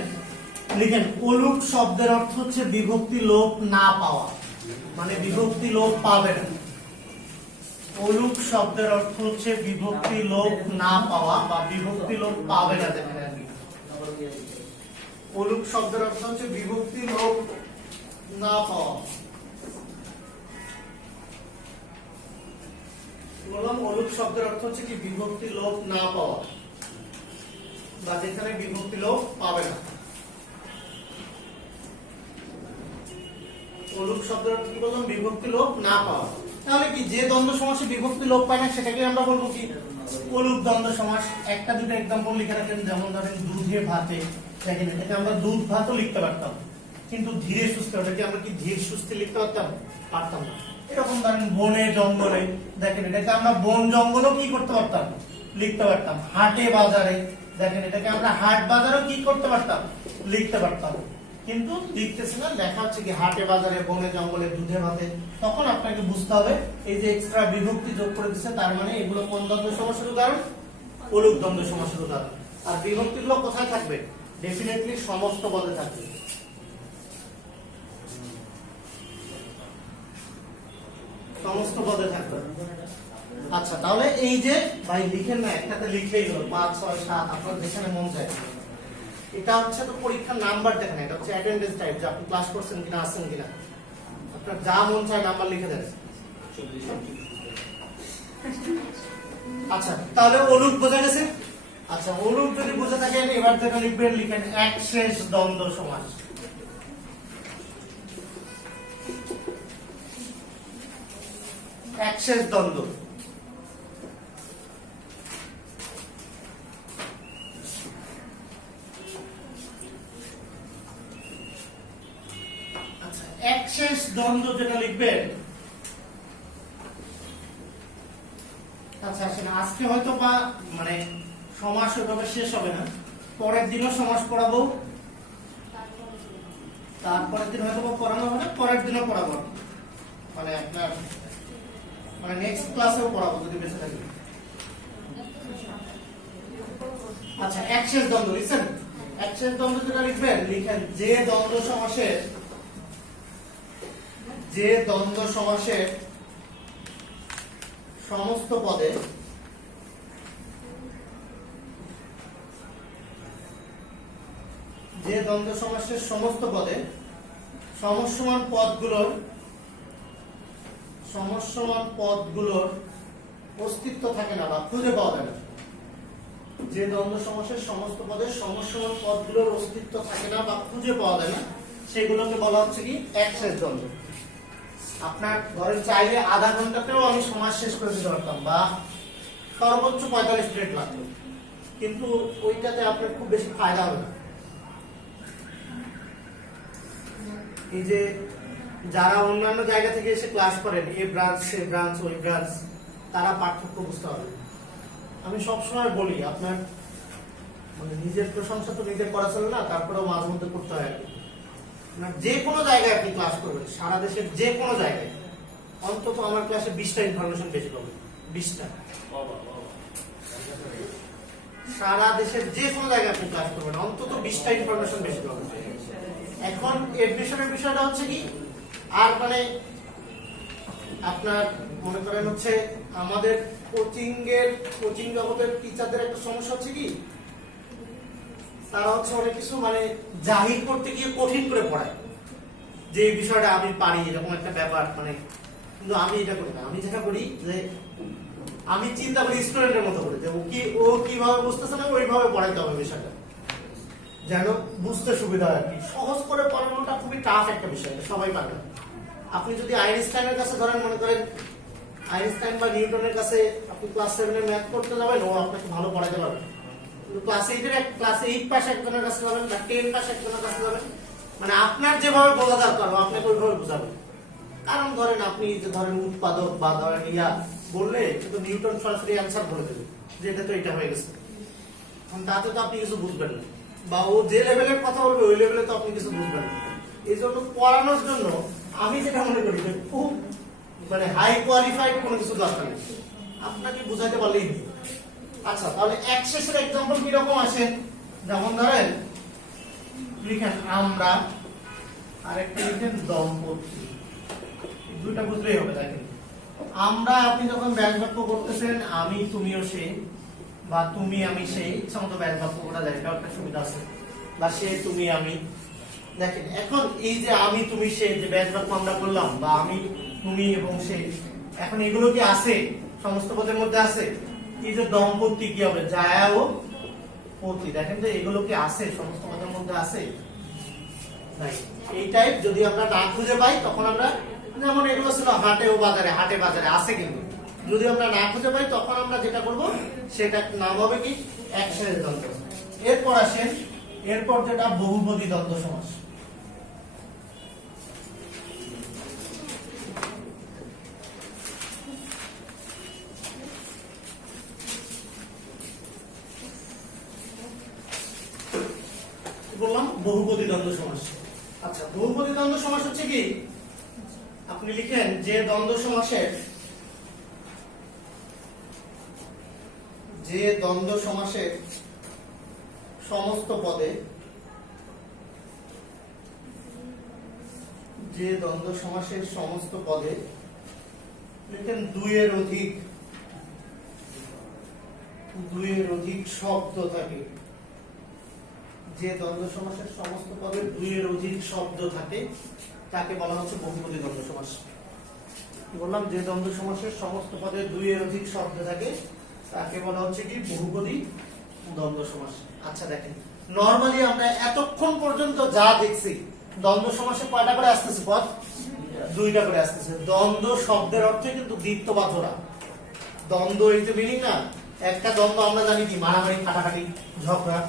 লিখেন অলুক শব্দের অর্থ হচ্ছে বিভক্তি লোপ না পাওয়া, মানে বিভক্তি লোপ পাবে না। অলুক শব্দের অর্থ হচ্ছে বিভক্তি লোপ না পাওয়া বা বিভক্তি লোপ পাবে না। দেখেন অলুক শব্দের অর্থ হচ্ছে বিভক্তি লোপ না পাওয়া। বললাম অলুক শব্দের অর্থ হচ্ছে কি বিভক্তি লোপ না পাওয়া, বা যেখানে বিভক্তি লোপ পাবে না। অলুক শব্দের অর্থ কি বললাম? বিভক্তি লোপ না পাওয়া। তাহলে কি যে দ্বন্দ্ব সমাসে বিভক্তি লোপ পায় না সেটাকে আমরা বলবো কি অলুক দ্বন্দ্ব সমাস। একটা দুটো एग्जांपल লিখে রাখেন, যেমন ধরেন দুধে ভাতে, দেখেন এটাকে আমরা দুধ ভাতও লিখতে পারতাম, কিন্তু ধীরে সুস্থে, ওটাকে আমরা কি ধীর সুস্থে লিখতে পারতাম না। এরকম ধরেন বনে জঙ্গলে, দেখেন এটাকে আমরা বন জঙ্গলও কি করতে পারতাম, লিখতে পারতাম। হাটে বাজারে, দেখেন এটাকে আমরা হাট বাজারও কি করতে পারতাম, লিখতে পারতাম। কিন্তু লিখতেছি না, লেখা হচ্ছে কি হাটে বাজারে, বনে জঙ্গলে, দুধে ভাতে। তখন আপনাকে বুঝতে হবে এই যে এক্সট্রা বিভক্তি যোগ করে দিচ্ছে, তার মানে এগুলো কোন দ্বন্দ্ব সমাসের উদাহরণ? অলুক দ্বন্দ্ব সমাসের উদাহরণ। আর বিভক্তিগুলো কোথায় থাকবে? ডেফিনেটলি সমস্ত পদে থাকবে। সমস্ত পদে থাকবে। আচ্ছা, তাহলে এই যে ভাই লিখেন না, একটাতে লিখলেই হলো 5 6 7 আপনার যেখানে মন চায়। এটা হচ্ছে তো পরীক্ষার নাম্বার, দেখেন এটা হচ্ছে অ্যাটেন্ডেন্স টাইপ, যে আপনি ক্লাস করছেন কিনা, আসছেন কিনা। আপনার যা মন চায় নাম্বার লিখে দেন। আচ্ছা, তাহলে অলুক বোঝা গেছে। আচ্ছা, অলুক যদি বুঝে থাকেন, এবার যেটা লিখবেন, লিখেন একশেষ দ্বন্দ্ব সমাস। একশেষ দ্বন্দ্ব। আচ্ছা, একশেষ দ্বন্দ্ব যেটা লিখবেন, আচ্ছা আসেন, আজকে হয়তো বা মানে সমাস ওইভাবে শেষ হবে না, পরের দিনও সমাস পড়াবো, তারপরের দিন হয়তো বা পড়ানো হবে না, পরের দিনও পড়াবো, মানে আপনার মানে নেক্সট ক্লাসেও পড়াবো যদি বেঁচে থাকি। আচ্ছা, একশেষ দ্বন্দ্ব লিখছেন। একশেষ দ্বন্দ্ব যেটা লিখবেন, লিখেন যে দ্বন্দ্ব সমাসের সমস্ত পদে সমস্যমান পদগুলোর অস্তিত্ব থাকে না বা খুঁজে পাওয়া যায় না। যে দ্বন্দ্ব সমাসের সমস্ত পদে সমস্যমান পদগুলোর অস্তিত্ব থাকে না বা খুঁজে পাওয়া যায় না, সেগুলোকে বলা হচ্ছে কি একশেষ দ্বন্দ্ব। আপনার ধরেন চাইলে আধা ঘন্টাতেও আমি সমাজ শেষ করে দিতে পারতাম, বা সর্বোচ্চ 45 মিনিট লাগতো, কিন্তু ওইটাতে আপনার খুব বেশি ফায়দা হবে না। এই যে যারা অন্যান্য জায়গা থেকে এসে ক্লাস করেন, এই ব্রাঞ্চ সে ব্রাঞ্চ ওই ব্রাঞ্চ, তারা পার্থক্য বুঝতে পারবে। আমি সবসময় বলি, আপনার মানে নিজের প্রশংসা তো নিজের করা চলে না, তারপরেও মাঝে মধ্যে করতে হয়। যে কোনো জায়গায় আপনি ক্লাস করবেন, সারা দেশের যে কোনো জায়গায়, অন্তত আমার ক্লাসে 20টা ইনফরমেশন বেশি পাবেন। 20টা, সারা দেশের যে কোনো জায়গায় আপনি ক্লাস করবেন, অন্তত 20টা ইনফরমেশন বেশি পাবেন। এখন এডমিশনের বিষয়টা হচ্ছে কি, আর মানে আপনার মনে করেন হচ্ছে আমাদের কোচিং জগতের টিচারদের একটা সমস্যা হচ্ছে কি, তারা হচ্ছে অনেক কিছু মানে জাহির করতে গিয়ে কঠিন করে পড়ায়, যে এই বিষয়টা আমি পারি এরকম একটা ব্যাপার, মানে কিন্তু আমি এটা করি না। আমি যেটা করি যে আমি চিন্তা করি স্টুডেন্টের মতো করে, যে ও কিভাবে বুঝতেছে না ওইভাবে পড়াইতে হবে বিষয়টা, যেন বুঝতে সুবিধা হয় আর কি। সহজ করে পড়ানোটা খুবই টাফ একটা বিষয়, সবাই পারে না। আপনি যদি আইনস্টাইনের কাছে ধরেন, মনে করেন আইনস্টাইন বা নিউটনের কাছে আপনি ক্লাস 7 এর ম্যাথ করতে যাবেন, ও আপনাকে ভালো পড়াতে পারবে। কিন্তু ক্লাস 8 পাস একজনের কাছে যাবেন বা 10 পাস একজনের কাছে যাবেন, মানে আপনার যেভাবে বোঝা দরকার আপনাকে ওইভাবে বোঝাবে। কারণ ধরেন আপনি যে ধরেন উৎপাদক বা ধরেন বললে কিন্তু নিউটন সরাসরি অ্যান্সার বলে দেবে যে এটা তো এটা হয়ে গেছে, তাতে তো আপনি কিছু বুঝবেন না, বা ও যে লেভেলের কথা বলবে ওই লেভেলে তো আপনি কিছু বুঝবেন না। এই জন্য পড়ানোর জন্য আমি যেটা মনে করি যে খুব মানে হাই কোয়ালিফাইড কোনো কিছু দরকার নেই, আপনাকে বুঝাইতে পারলেই হবে। আচ্ছা, তাহলে অ্যাক্সেসের এক্সাম্পল কি রকম আসে? যেমন ধরেন লিখেন আমরা, আরেকটা লিখেন দম্পতি, দুইটা বুঝলেই হবে। দেখেন আমরা, আপনি যখন ব্যাস বাক্য করতেছেন আমি তুমিও সে, বা তুমি আমি সে, ইচ্ছা মতো ব্যাস বাক্য করা যায়, এটা একটা সুবিধা আছে, বা সে তুমি আমি। দেখেন এখন এই যে আমি তুমি সে যে ব্যাস বাক্য আমরা করলাম, বা আমি তুমি এবং সে, এখন এগুলো কি আছে? সমস্ত পদের মধ্যে আছে। এই যে দম্পতি কি হবে? জায়া ও পতি। দেখেন তো এগুলো কি আছে? সমস্ত পদের মধ্যে আছে? নাই। এই টাইপ যদি আমরা না খুঁজে পাই তখন আমরা, যেমন এগুলো ছিল হাটে ও বাজারে, হাটে বাজারে আছে, কিন্তু যদি আমরা না খুঁজে পাই তখন আমরা যেটা করব সেটা নাম হবে কি অ্যাকশনের দ্বন্দ্ব। এরপর আসেন, এরপর যেটা বহুপদী দ্বন্দ্ব সমাস। বললাম বহুপদী দ্বন্দ্ব সমাস। আচ্ছা, বহুপদী দ্বন্দ্ব সমাস হচ্ছে কি, আপনি লিখেন যে দ্বন্দ্ব সমাসের সমস্ত পদে, যে দ্বন্দ্ব সমাসের সমস্ত পদে লিখেন দুইয়ের অধিক শব্দ থাকে। যে দ্বন্দ্ব সমাসের সমস্ত পদে দুইয়ের অধিক শব্দ থাকে তাকে বলা হচ্ছে বহুপদী দ্বন্দ্ব সমাস। বললাম যে দ্বন্দ্ব সমাসের সমস্ত পদে দুইয়ের অধিক শব্দ থাকে তাকে বলা হচ্ছে কি বহুপদী দ্বন্দ্ব সমাস। আচ্ছা দেখেন, নরমালি আমরা এতক্ষণ পর্যন্ত যা দেখছি, দ্বন্দ্ব সমাসে কয়টা করে আসতেছে পদ? দুইটা করে আসতেছে। দ্বন্দ্ব শব্দের অর্থে কিন্তু দ্বিত্ব বা জোড়া। দ্বন্দ্ব এই যে মিনিং না, একটা দ্বন্দ্ব আমরা জানি কি মারামারি, কাটাকাটি, ঝগড়া।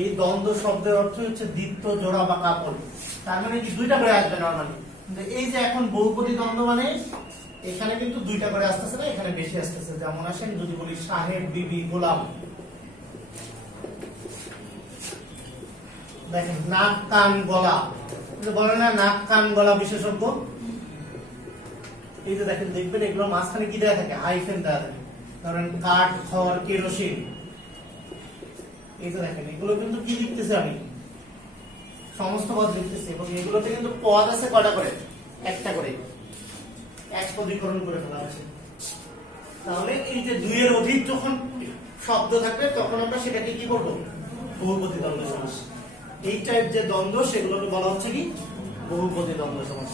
এই দ্বন্দ্ব শব্দের অর্থ হচ্ছে দ্বিত্ব, জোড়া বা কাপড়। তার মানে কি দুইটা করে আসবে নরমালি। কিন্তু এই যে এখন বহুপদী দ্বন্দ্ব মানে এখানে কিন্তু দুইটা করে আসতেছে না, এখানে বেশি আসতেছে। যেমন আসেন যদি বলি সাহেব, বিবি, গোলাম। দেখেন নাক, কান, গলা, বলে না নাক, কান, গলা বিশেষজ্ঞ। এই যে দেখেন, দেখবেন এগুলোর মাঝখানে কি দেওয়া থাকে? হাইফেন দেওয়া থাকে। ধরেন কাঠ, খড়, কেরোসিন। এই যে দেখেন এগুলো কিন্তু কি লিখতেছে? আমি সমস্ত পদ লিখতেছি, এবং এগুলোতে কিন্তু পদ আছে কয়টা করে? একটা করে, এক পদীকরণ করে ফেলা হয়েছে। তাহলে এই যে দুইয়ের অধিক যখন শব্দ থাকবে তখন আমরা সেটাকে কি করবো? বহুপদী দ্বন্দ্ব সমাস। এই টাইপ যে দ্বন্দ্ব সেগুলোকে বলা হচ্ছে কি বহুপদী দ্বন্দ্ব সমাস।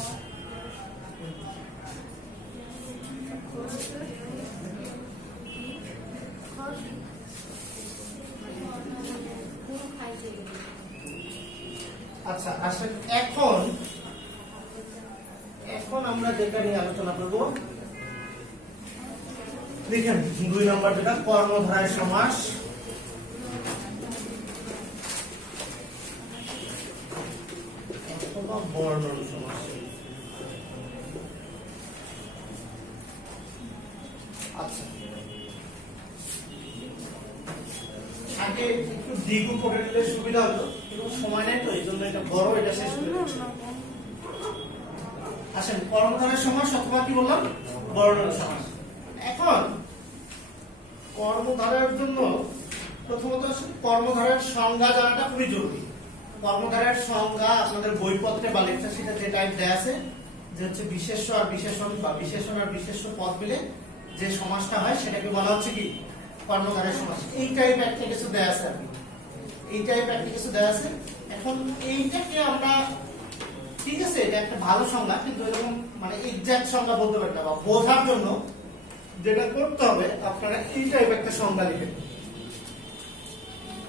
আচ্ছা আসেন, এখন আমরা যেটা নিয়ে আলোচনা করব, দেখেন 2 নম্বর যেটা কর্মধারয় সমাস। অথবা বর্ণন সমাস। আচ্ছা, আগে একটু দ্বিগু করে নিলে সুবিধা হতো, কিন্তু সময় নেই তো, এই জন্য এটা বড়, এটা শেষ করে দিচ্ছি। আসেন, কর্মধারয় সমাস অথবা কি বললাম? বর্ণন সমাস। এখন কর্মধারয়ের জন্য প্রথমত কর্মধারয়ের সংজ্ঞা জানাটা খুবই জরুরি। কর্মধারয়ের সংজ্ঞা আপনাদের বইপত্রে বা লেকচার শিটে যে টাইপ দেয়া আছে, যে হচ্ছে বিশেষ্য আর বিশেষণ বা বিশেষণ আর বিশেষ্য পদ মিলে যে সমাসটা হয় সেটাকে বলা হচ্ছে কি কর্মধারয় সমাস। এই টাইপ একটা কিছু দেয়া আছে। আপনি এই টাইপ একটা কিছু দেওয়া আছে। এখন এইটাকে আমরা, ঠিক আছে এটা একটা ভালো সংজ্ঞা, কিন্তু এরকম মানে এক্সাক্ট সংজ্ঞা বলতে পারি না, বা বোঝার জন্য যেটা করতে হবে আপনারা এই টাইপ একটা সংজ্ঞা লিখে